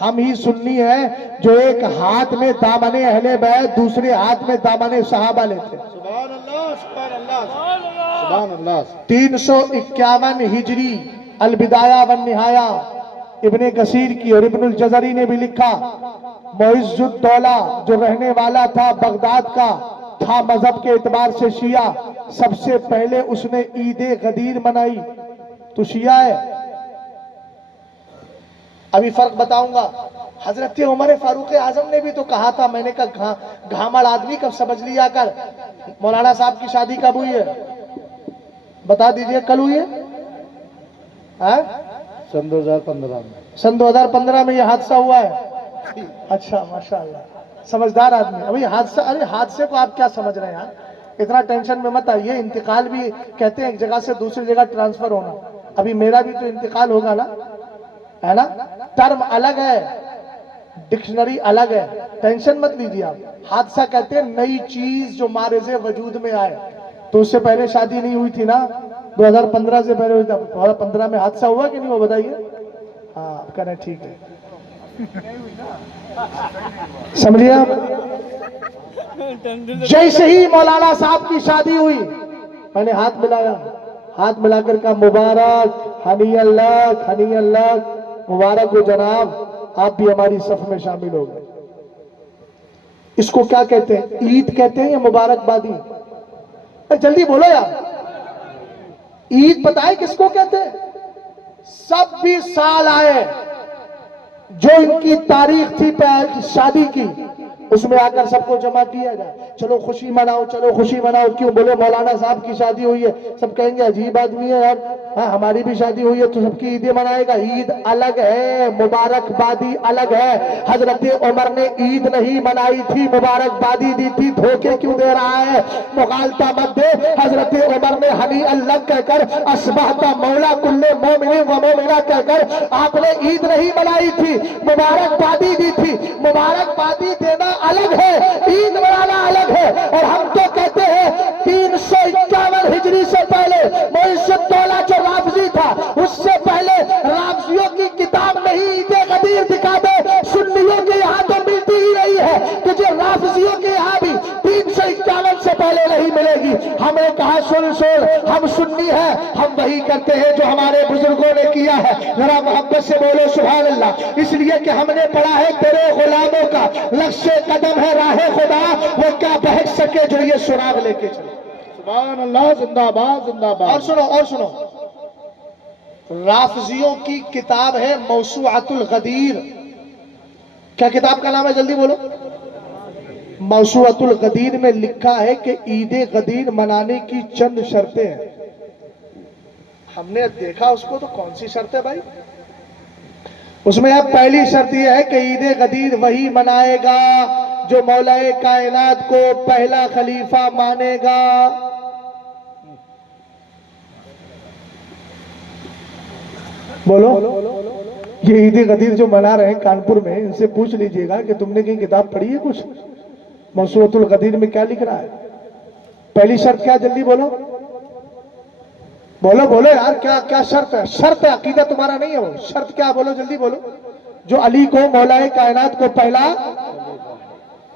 ہم ہی سنی ہیں جو ایک ہاتھ میں دامن اہل بیت دوسرے ہاتھ میں دامن صحابہ لیتے ہیں۔ سبحان اللہ سبحان اللہ سبحان اللہ۔ 351 ہجری البدایہ والنہایہ ابن کثیر کی اور ابن الجزری نے بھی لکھا، معز الدولہ جو رہنے والا تھا بغداد کا، تھا مذہب کے اعتبار سے شیعہ، سب سے پہلے اس نے عید غدیر منائی تو شیعہ ہے۔ ابھی فرق بتاؤں گا، حضرت عمر فاروق اعظم نے بھی تو کہا تھا، میں نے کہا گھامڑ آدمی کب سمجھ لیا کر۔ مولانا صاحب کی شادی کب ہوئی ہے؟ بتا دیجئے، کل ہوئی ہے؟ سن 2015 میں۔ سن 2015 میں یہ حادثہ ہوا ہے؟ اچھا، ماشاءاللہ، سمجھدار آدمی۔ ابھی حادثہ، ارے حادثے کو آپ کیا سمجھ رہے ہیں یار؟ اتنا ٹینشن میں مت آئیے۔ انتقال بھی کہتے ہیں ایک جگہ سے دوسری جگہ ٹرانسفر ہونا، ابھی میرا بھی تو انتقال ہوگا نا، ہے نا؟ ٹرم الگ ہے، ڈکشنری الگ ہے، ٹینشن مت لیجیے آپ۔ حادثہ کہتے ہیں نئی چیز جو مارز وجود میں آئے، تو اس سے پہلے شادی نہیں ہوئی تھی نا، 2015 سے پہلے ہوئی تھا۔ 2015 میں حادثہ ہوا کہ نہیں ہوا بتائیے؟ ہاں، آپ کہہ رہے ہیں ٹھیک ہے، سمجھیے آپ۔ جیسے ہی مولانا صاحب کی شادی ہوئی، میں نے ہاتھ ملایا، ہاتھ ملا کر کہا مبارک، ہنی اللہ ہنی اللہ، مبارک ہو جناب، آپ بھی ہماری صف میں شامل ہو گئے۔ اس کو کیا کہتے ہیں؟ عید کہتے ہیں یا مبارکبادی؟ جلدی بولو یار، عید پتہ ہے کس کو کہتے ہیں؟ سب بھی سال آئے جو ان کی تاریخ تھی شادی کی، اس میں آ کر سب کو جمع کیا جائے، چلو خوشی مناؤ، چلو خوشی مناؤ. کیوں بولے مولانا صاحب کی شادی ہوئی ہے، سب کہیں گے عجیب آدمی ہے یار. ہاں ہماری بھی شادی ہوئی ہے تو سب کی عیدیں منائے گا. عید الگ ہے، مبارکبادی الگ ہے. حضرت عمر نے عید نہیں منائی تھی، مبارکبادی دی تھی. دھوکے کیوں دے رہا ہے؟ مغالطہ مت دے. حضرت عمر نے ہنی اللہ کہہ کر، اصبحت مولا کل مومن و مومنہ کہہ کر آپ نے عید نہیں منائی تھی، مبارکبادی دی تھی. مبارکبادی دینا الگ ہے، عید منانا الگ ہے. اور ہم تو کہتے ہیں 351 ہجری سے پہلے معیز الدولہ جو رافضی تھا، اس سے پہلے رافضیوں کی کتاب میں ہی عید غدیر دکھا دے. سنیوں کے یہاں تو ملتی ہی نہیں ہے، تجھے رافضیوں کے یہاں بھی 351 سے پہلے نہیں ملے گی. ہمیں کہا سن ہم سنی ہیں، ہم وہی کرتے ہیں جو ہمارے بزرگوں نے کیا ہے. ذرا محبت سے بولو سبحان اللہ. اس لیے کہ ہم نے پڑھا ہے تیرے غلاموں کا نقش قدم ہے راہ خدا، وہ کیا بہک سکے جو یہ سراغ لے کے چلے. سبحان اللہ، زندہ باد زندہ باد. اور سنو رافضیوں کی کتاب ہے موسوعۃ الغدیر. کیا کتاب کا نام ہے؟ جلدی بولو. موسوعۃ الغدیر میں لکھا ہے کہ عید غدیر منانے کی چند شرطیں ہیں. ہم نے دیکھا اس کو تو کون سی شرط ہے بھائی؟ اس میں اب پہلی شرط یہ ہے کہ عید غدیر وہی منائے گا جو مولا کائنات کو پہلا خلیفہ مانے گا. بولو. یہ عید غدیر جو منا رہے ہیں کانپور میں، ان سے پوچھ لیجئے گا کہ تم نے کہیں کتاب پڑھی ہے کچھ؟ موسوعۃ الغدیر میں کیا لکھ رہا ہے؟ پہلی شرط کیا؟ جلدی بولو بولو بولو یار. کیا شرط ہے؟ شرط ہے، عقیدہ تمہارا نہیں ہے وہ. شرط کیا؟ بولو جلدی بولو. جو علی کو مولا کائنات کو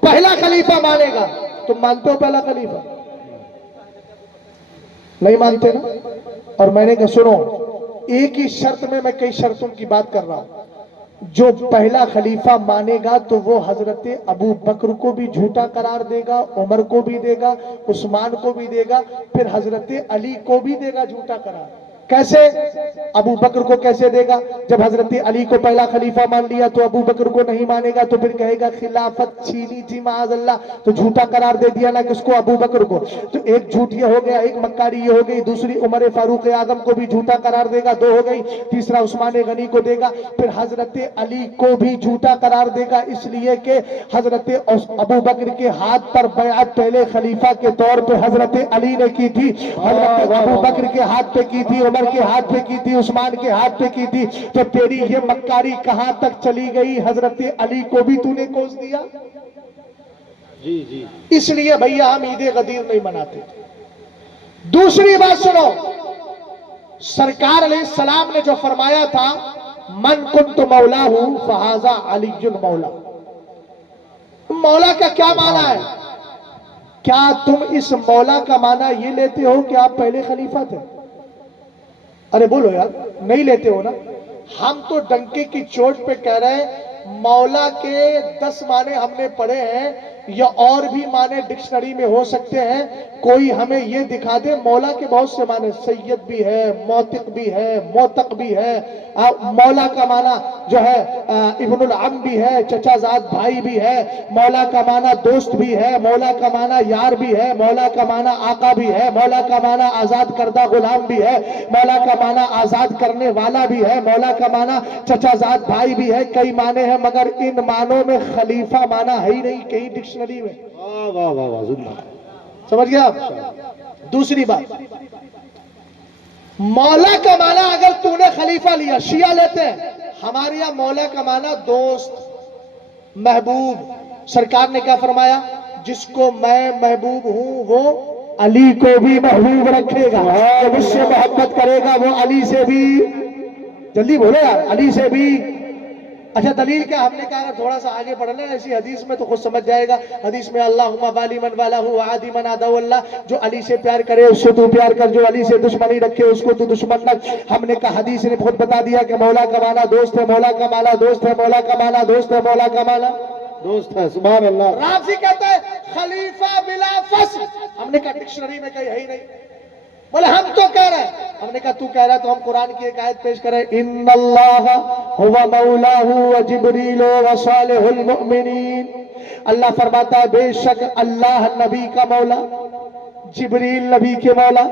پہلا خلیفہ مانے گا. تم مانتے ہو پہلا خلیفہ؟ نہیں مانتے نا؟ اور میں نے کہا سنو، ایک ہی شرط میں کئی شرطوں کی بات کر رہا ہوں. جو پہلا خلیفہ مانے گا تو وہ حضرت ابو بکر کو بھی جھوٹا قرار دے گا، عمر کو بھی دے گا، عثمان کو بھی دے گا، پھر حضرت علی کو بھی دے گا جھوٹا قرار. کیسے؟ ابو بکر کو کیسے دے گا؟ جب حضرت علی کو پہلا خلیفہ مان لیا تو ابو بکر کو نہیں مانے گا، تو پھر کہے گا خلافت چھینی تھی معاذ اللہ، تو جھوٹا قرار دے دیا نا کس کو؟ ابو بکر کو. تو ایک جھوٹ یہ ہو گیا، ایک مکاری یہ ہو گئی. دوسری عمر فاروق اعظم کو بھی جھوٹا قرار دے گا، 2 ہو گئی. تیسرا عثمان غنی کو دے گا، پھر حضرت علی کو بھی جھوٹا قرار دے گا، اس لیے کہ حضرت ابو بکر کے ہاتھ پر بیعت پہلے خلیفہ کے طور پہ حضرت علی نے کی تھی، حضرت ابو بکر کے ہاتھ پہ کی تھی، عمر کے ہاتھ پہ کی تھی، عثمان کے ہاتھ پہ کی تھی. تو تیری یہ مکاری کہاں تک چلی گئی؟ حضرت علی کو بھی تو نے کوس دیا. جی جی. اس لیے بھیا ہم عید غدیر نہیں مناتے. دوسری بات سنو، سرکار علیہ السلام نے جو فرمایا تھا من کنت مولا ہوں فہذا علی مولا. مولا کا کیا معنی ہے؟ کیا تم اس مولا کا معنی یہ لیتے ہو کہ آپ پہلے خلیفہ تھے؟ ارے بولو یار، نہیں لیتے ہو نا. ہم تو ڈنکے کی چوٹ پہ کہہ رہے ہیں مولا کے 10 معنی ہم نے پڑھے ہیں، یا اور بھی معنی ڈکشنری میں ہو سکتے ہیں. کوئی ہمیں یہ دکھا دے. مولا کے بہت سے معنی، سید بھی ہے، موتق بھی ہے، موتق بھی ہے. مولا کا معنی جو ہے ابن العم بھی ہے، چچا زاد بھائی بھی ہے. مولا کا معنی دوست بھی ہے، مولا کا معنی یار بھی ہے، مولا کا معنی آقا بھی ہے، مولا کا معنی آزاد کردہ غلام بھی ہے، مولا کا معنی آزاد کرنے والا بھی ہے، مولا کا معنی چچا زاد بھائی بھی ہے. کئی معنی ہیں، مگر ان معنوں میں خلیفہ معنی ہے ہی نہیں کہیں ڈکشنری میں. واہ واہ واہ واہ، زندہ. سمجھ گیا آپ؟ دوسری بات، مولا کا معنی اگر تو نے خلیفہ لیا، شیعہ لیتے ہیں، ہمارے یہاں مولا کا معنی دوست، محبوب. سرکار نے کیا فرمایا؟ جس کو میں محبوب ہوں وہ علی کو بھی محبوب رکھے گا، جو مجھ سے محبت کرے گا وہ علی سے بھی. جلدی بولو یار، علی سے بھی. اچھا دلیل کیا؟ ہم نے کہا اگر تھوڑا سا آگے پڑھ لیں ایسی حدیث میں تو خود سمجھ جائے گا. حدیث میں اللہم والی من والہ وعادی من عادہ اللہ، جو علی سے پیار کرے اس سے تو پیار کر، جو علی سے دشمنی رکھے اس کو تو دشمن رکھ. ہم نے کہا حدیث نے خود بتا دیا کہ مولا کا معنی دوست ہے، مولا کا معنی دوست ہے، مولا کا معنی دوست ہے، مولا کا معنی دوست ہے. سبحان اللہ. رافضی کہتے ہیں خلیفہ بلا فصل. ہم نے کہا ڈکشنری میں کہیں ہے ہی نہیں. بولے ہم تو کہہ رہے ہیں. ہم نے کہا تو کہہ رہا ہے تو ہم قرآن کی ایک آیت پیش کریں، ان اللہ هو مولاه وجبریل وصالح المؤمنین. اللہ فرماتا ہے بے شک اللہ نبی کا مولا، جبریل نبی کے مولا،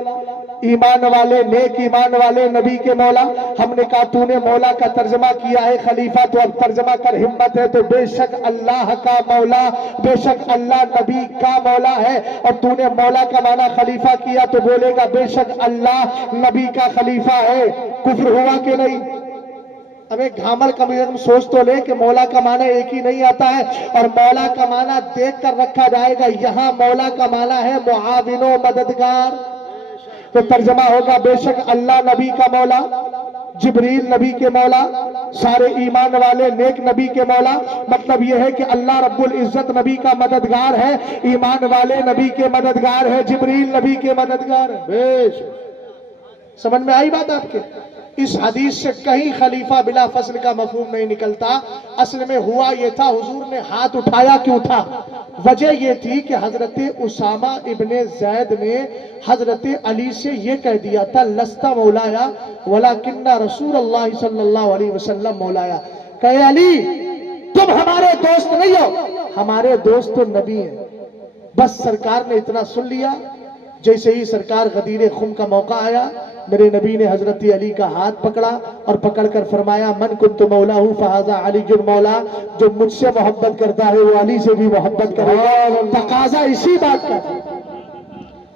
ایمان والے نیک ایمان والے نبی کے مولا۔ ہم نے کہا تو نے مولا کا ترجمہ کیا ہے خلیفہ، تو اب ترجمہ کر، ہمت ہے تو بے شک اللہ کا مولا، بے شک اللہ نبی کا مولا ہے۔ اور تو نے مولا کا معنی خلیفہ کیا تو بولے گا بے شک اللہ نبی کا خلیفہ ہے۔ کفر ہوا کہ نہیں؟ ہمیں گھامل کم سے کم سوچ تو لے کہ مولا کا معنی ایک ہی نہیں آتا ہے، اور مولا کا معنی دیکھ کر رکھا جائے گا۔ یہاں مولا کا معنی ہے معاون و مددگار، تو ترجمہ ہوگا بے شک اللہ نبی کا مولا، جبریل نبی کے مولا، سارے ایمان والے نیک نبی کے مولا۔ مطلب یہ ہے کہ اللہ رب العزت نبی کا مددگار ہے، ایمان والے نبی کے مددگار ہے، جبریل نبی کے مددگار ہے۔ سمجھ میں آئی بات آپ کے؟ اس حدیث سے کہیں خلیفہ بلا فصل کا مفہوم نہیں نکلتا۔ اصل میں ہوا یہ تھا، حضور نے ہاتھ اٹھایا کیوں تھا؟ وجہ یہ تھی کہ حضرت اسامہ ابن زید نے حضرت علی سے یہ کہہ دیا تھا لست مولایا ولکن رسول اللہ صلی اللہ علیہ وسلم مولایا، کہ علی تم ہمارے دوست نہیں ہو، ہمارے دوست تو نبی ہیں۔ بس سرکار نے اتنا سن لیا۔ جیسے ہی سرکار غدیر خم کا موقع آیا، میرے نبی نے حضرت علی کا ہاتھ پکڑا اور پکڑ کر فرمایا من کنت مولاہ فہذا علی مولا، جو مجھ سے محبت کرتا ہے وہ علی سے بھی محبت کرے گا۔ تقاضا اسی بات کا۔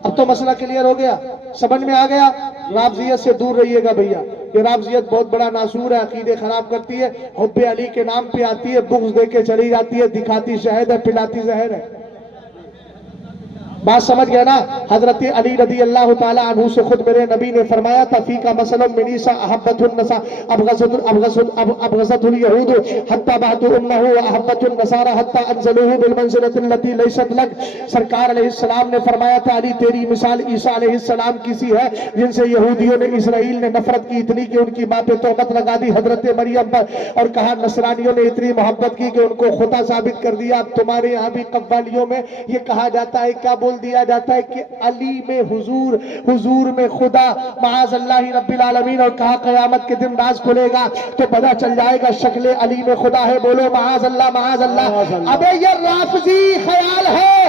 اب تو مسئلہ کلیئر ہو گیا، سمجھ میں آ گیا؟ رافضیت سے دور رہیے گا بھیا، یہ رافضیت بہت بڑا ناسور ہے، عقیدے خراب کرتی ہے، حب علی کے نام پہ آتی ہے، بغض دے کے چلی جاتی ہے، دکھاتی شہد ہے پلاتی زہر ہے۔ بات سمجھ گیا نا؟ حضرت علی رضی اللہ تعالی عنہ سے خود میرے نبی نے فرمایا تھا فیکا مثلا من عیسی احبت النساء ابغضت اليهود حتى بعث امه واحبت النصارى حتى انزلوه بالمنزله التي ليست لك۔ سرکار علیہ السلام نے فرمایا تھا علی تیری مثال عیسیٰ علیہ السلام کی سی ہے جن سے یہودیوں نے اسرائیل نے نفرت کی اتنی کہ ان کی ماں پہ تہمت لگا دی حضرت مریم پر، اور کہا نصرانیوں نے اتنی محبت کی کہ ان کو خدا ثابت کر دیا۔ اب تمہارے یہاں بھی قوالیوں میں یہ کہا جاتا ہے، کیا بول دیا جاتا ہے کہ علی میں حضور، حضور میں خدا، معاذ اللہ رب العالمین۔ اور کہا قیامت کے دن راز کھلے گا تو پتہ چل جائے گا شکل علی میں خدا ہے، بولو معاذ اللہ معاذ اللہ۔ ابے یہ رافضی خیال ہے،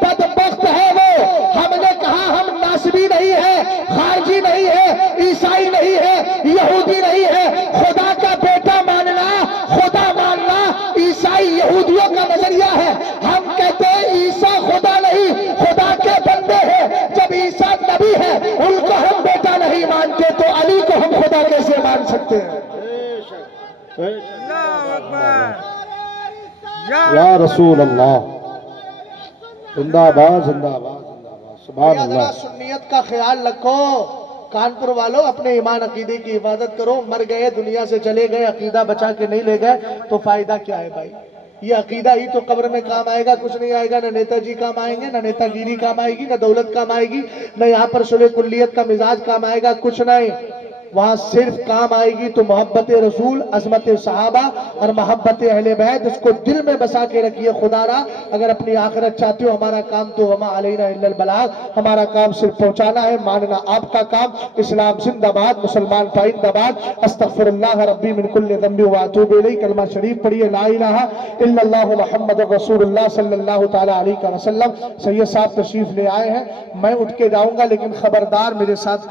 بدبخت ہے وہ۔ ہم نے کہا ہم ناصبی نہیں ہے، خارجی نہیں ہے، عیسائی نہیں ہے، یہودی نہیں ہے۔ خدا کا بیٹا ماننا، خدا ماننا عیسائی یہودیوں کا نظریہ ہے۔ ہم کہتے ہیں عیسیٰ خدا نہیں، خدا کے بندے ہیں۔ جب عیسیٰ نبی ہے ان کو ہم بیٹا نہیں مانتے تو علی کو ہم خدا کیسے مان سکتے ہیں؟ یا رسول اللہ، زندہ باد زندہ باد زندہ باد، سبحان اللہ۔ سنیت کا خیال رکھو، کانپور والوں اپنے ایمان عقیدے کی حفاظت کرو۔ مر گئے دنیا سے چلے گئے، عقیدہ بچا کے نہیں لے گئے تو فائدہ کیا ہے بھائی؟ یہ عقیدہ ہی تو قبر میں کام آئے گا، کچھ نہیں آئے گا۔ نہ نیتا جی کام آئیں گے، نہ نیتا گیری کام آئے گی، نہ دولت کام آئے گی، نہ یہاں پر صلح کلیت کا مزاج کام آئے گا، کچھ نہیں۔ وہاں صرف کام آئے گی تو محبت رسول، عظمت صحابہ اور محبت اہل بیت۔ اس کو دل میں بسا کے رکھیے خدا را۔ اگر اپنی آخرت چاہتے ہو، ہمارا کام تو وما علینا الا البلاغ، ہمارا کام صرف پہنچانا ہے، ماننا آپ کا کام۔ اسلام زندہ باد، مسلمان پائندہ باد۔ استغفر اللہ ربی من کل ذنب واتوب الیہ۔ کلمہ شریف پڑھیے لا الہ الا اللہ محمد رسول اللہ صلی اللہ تعالی علیہ وسلم۔ سید صاحب تشریف لے آئے ہیں، میں اٹھ کے جاؤں گا لیکن خبردار میرے ساتھ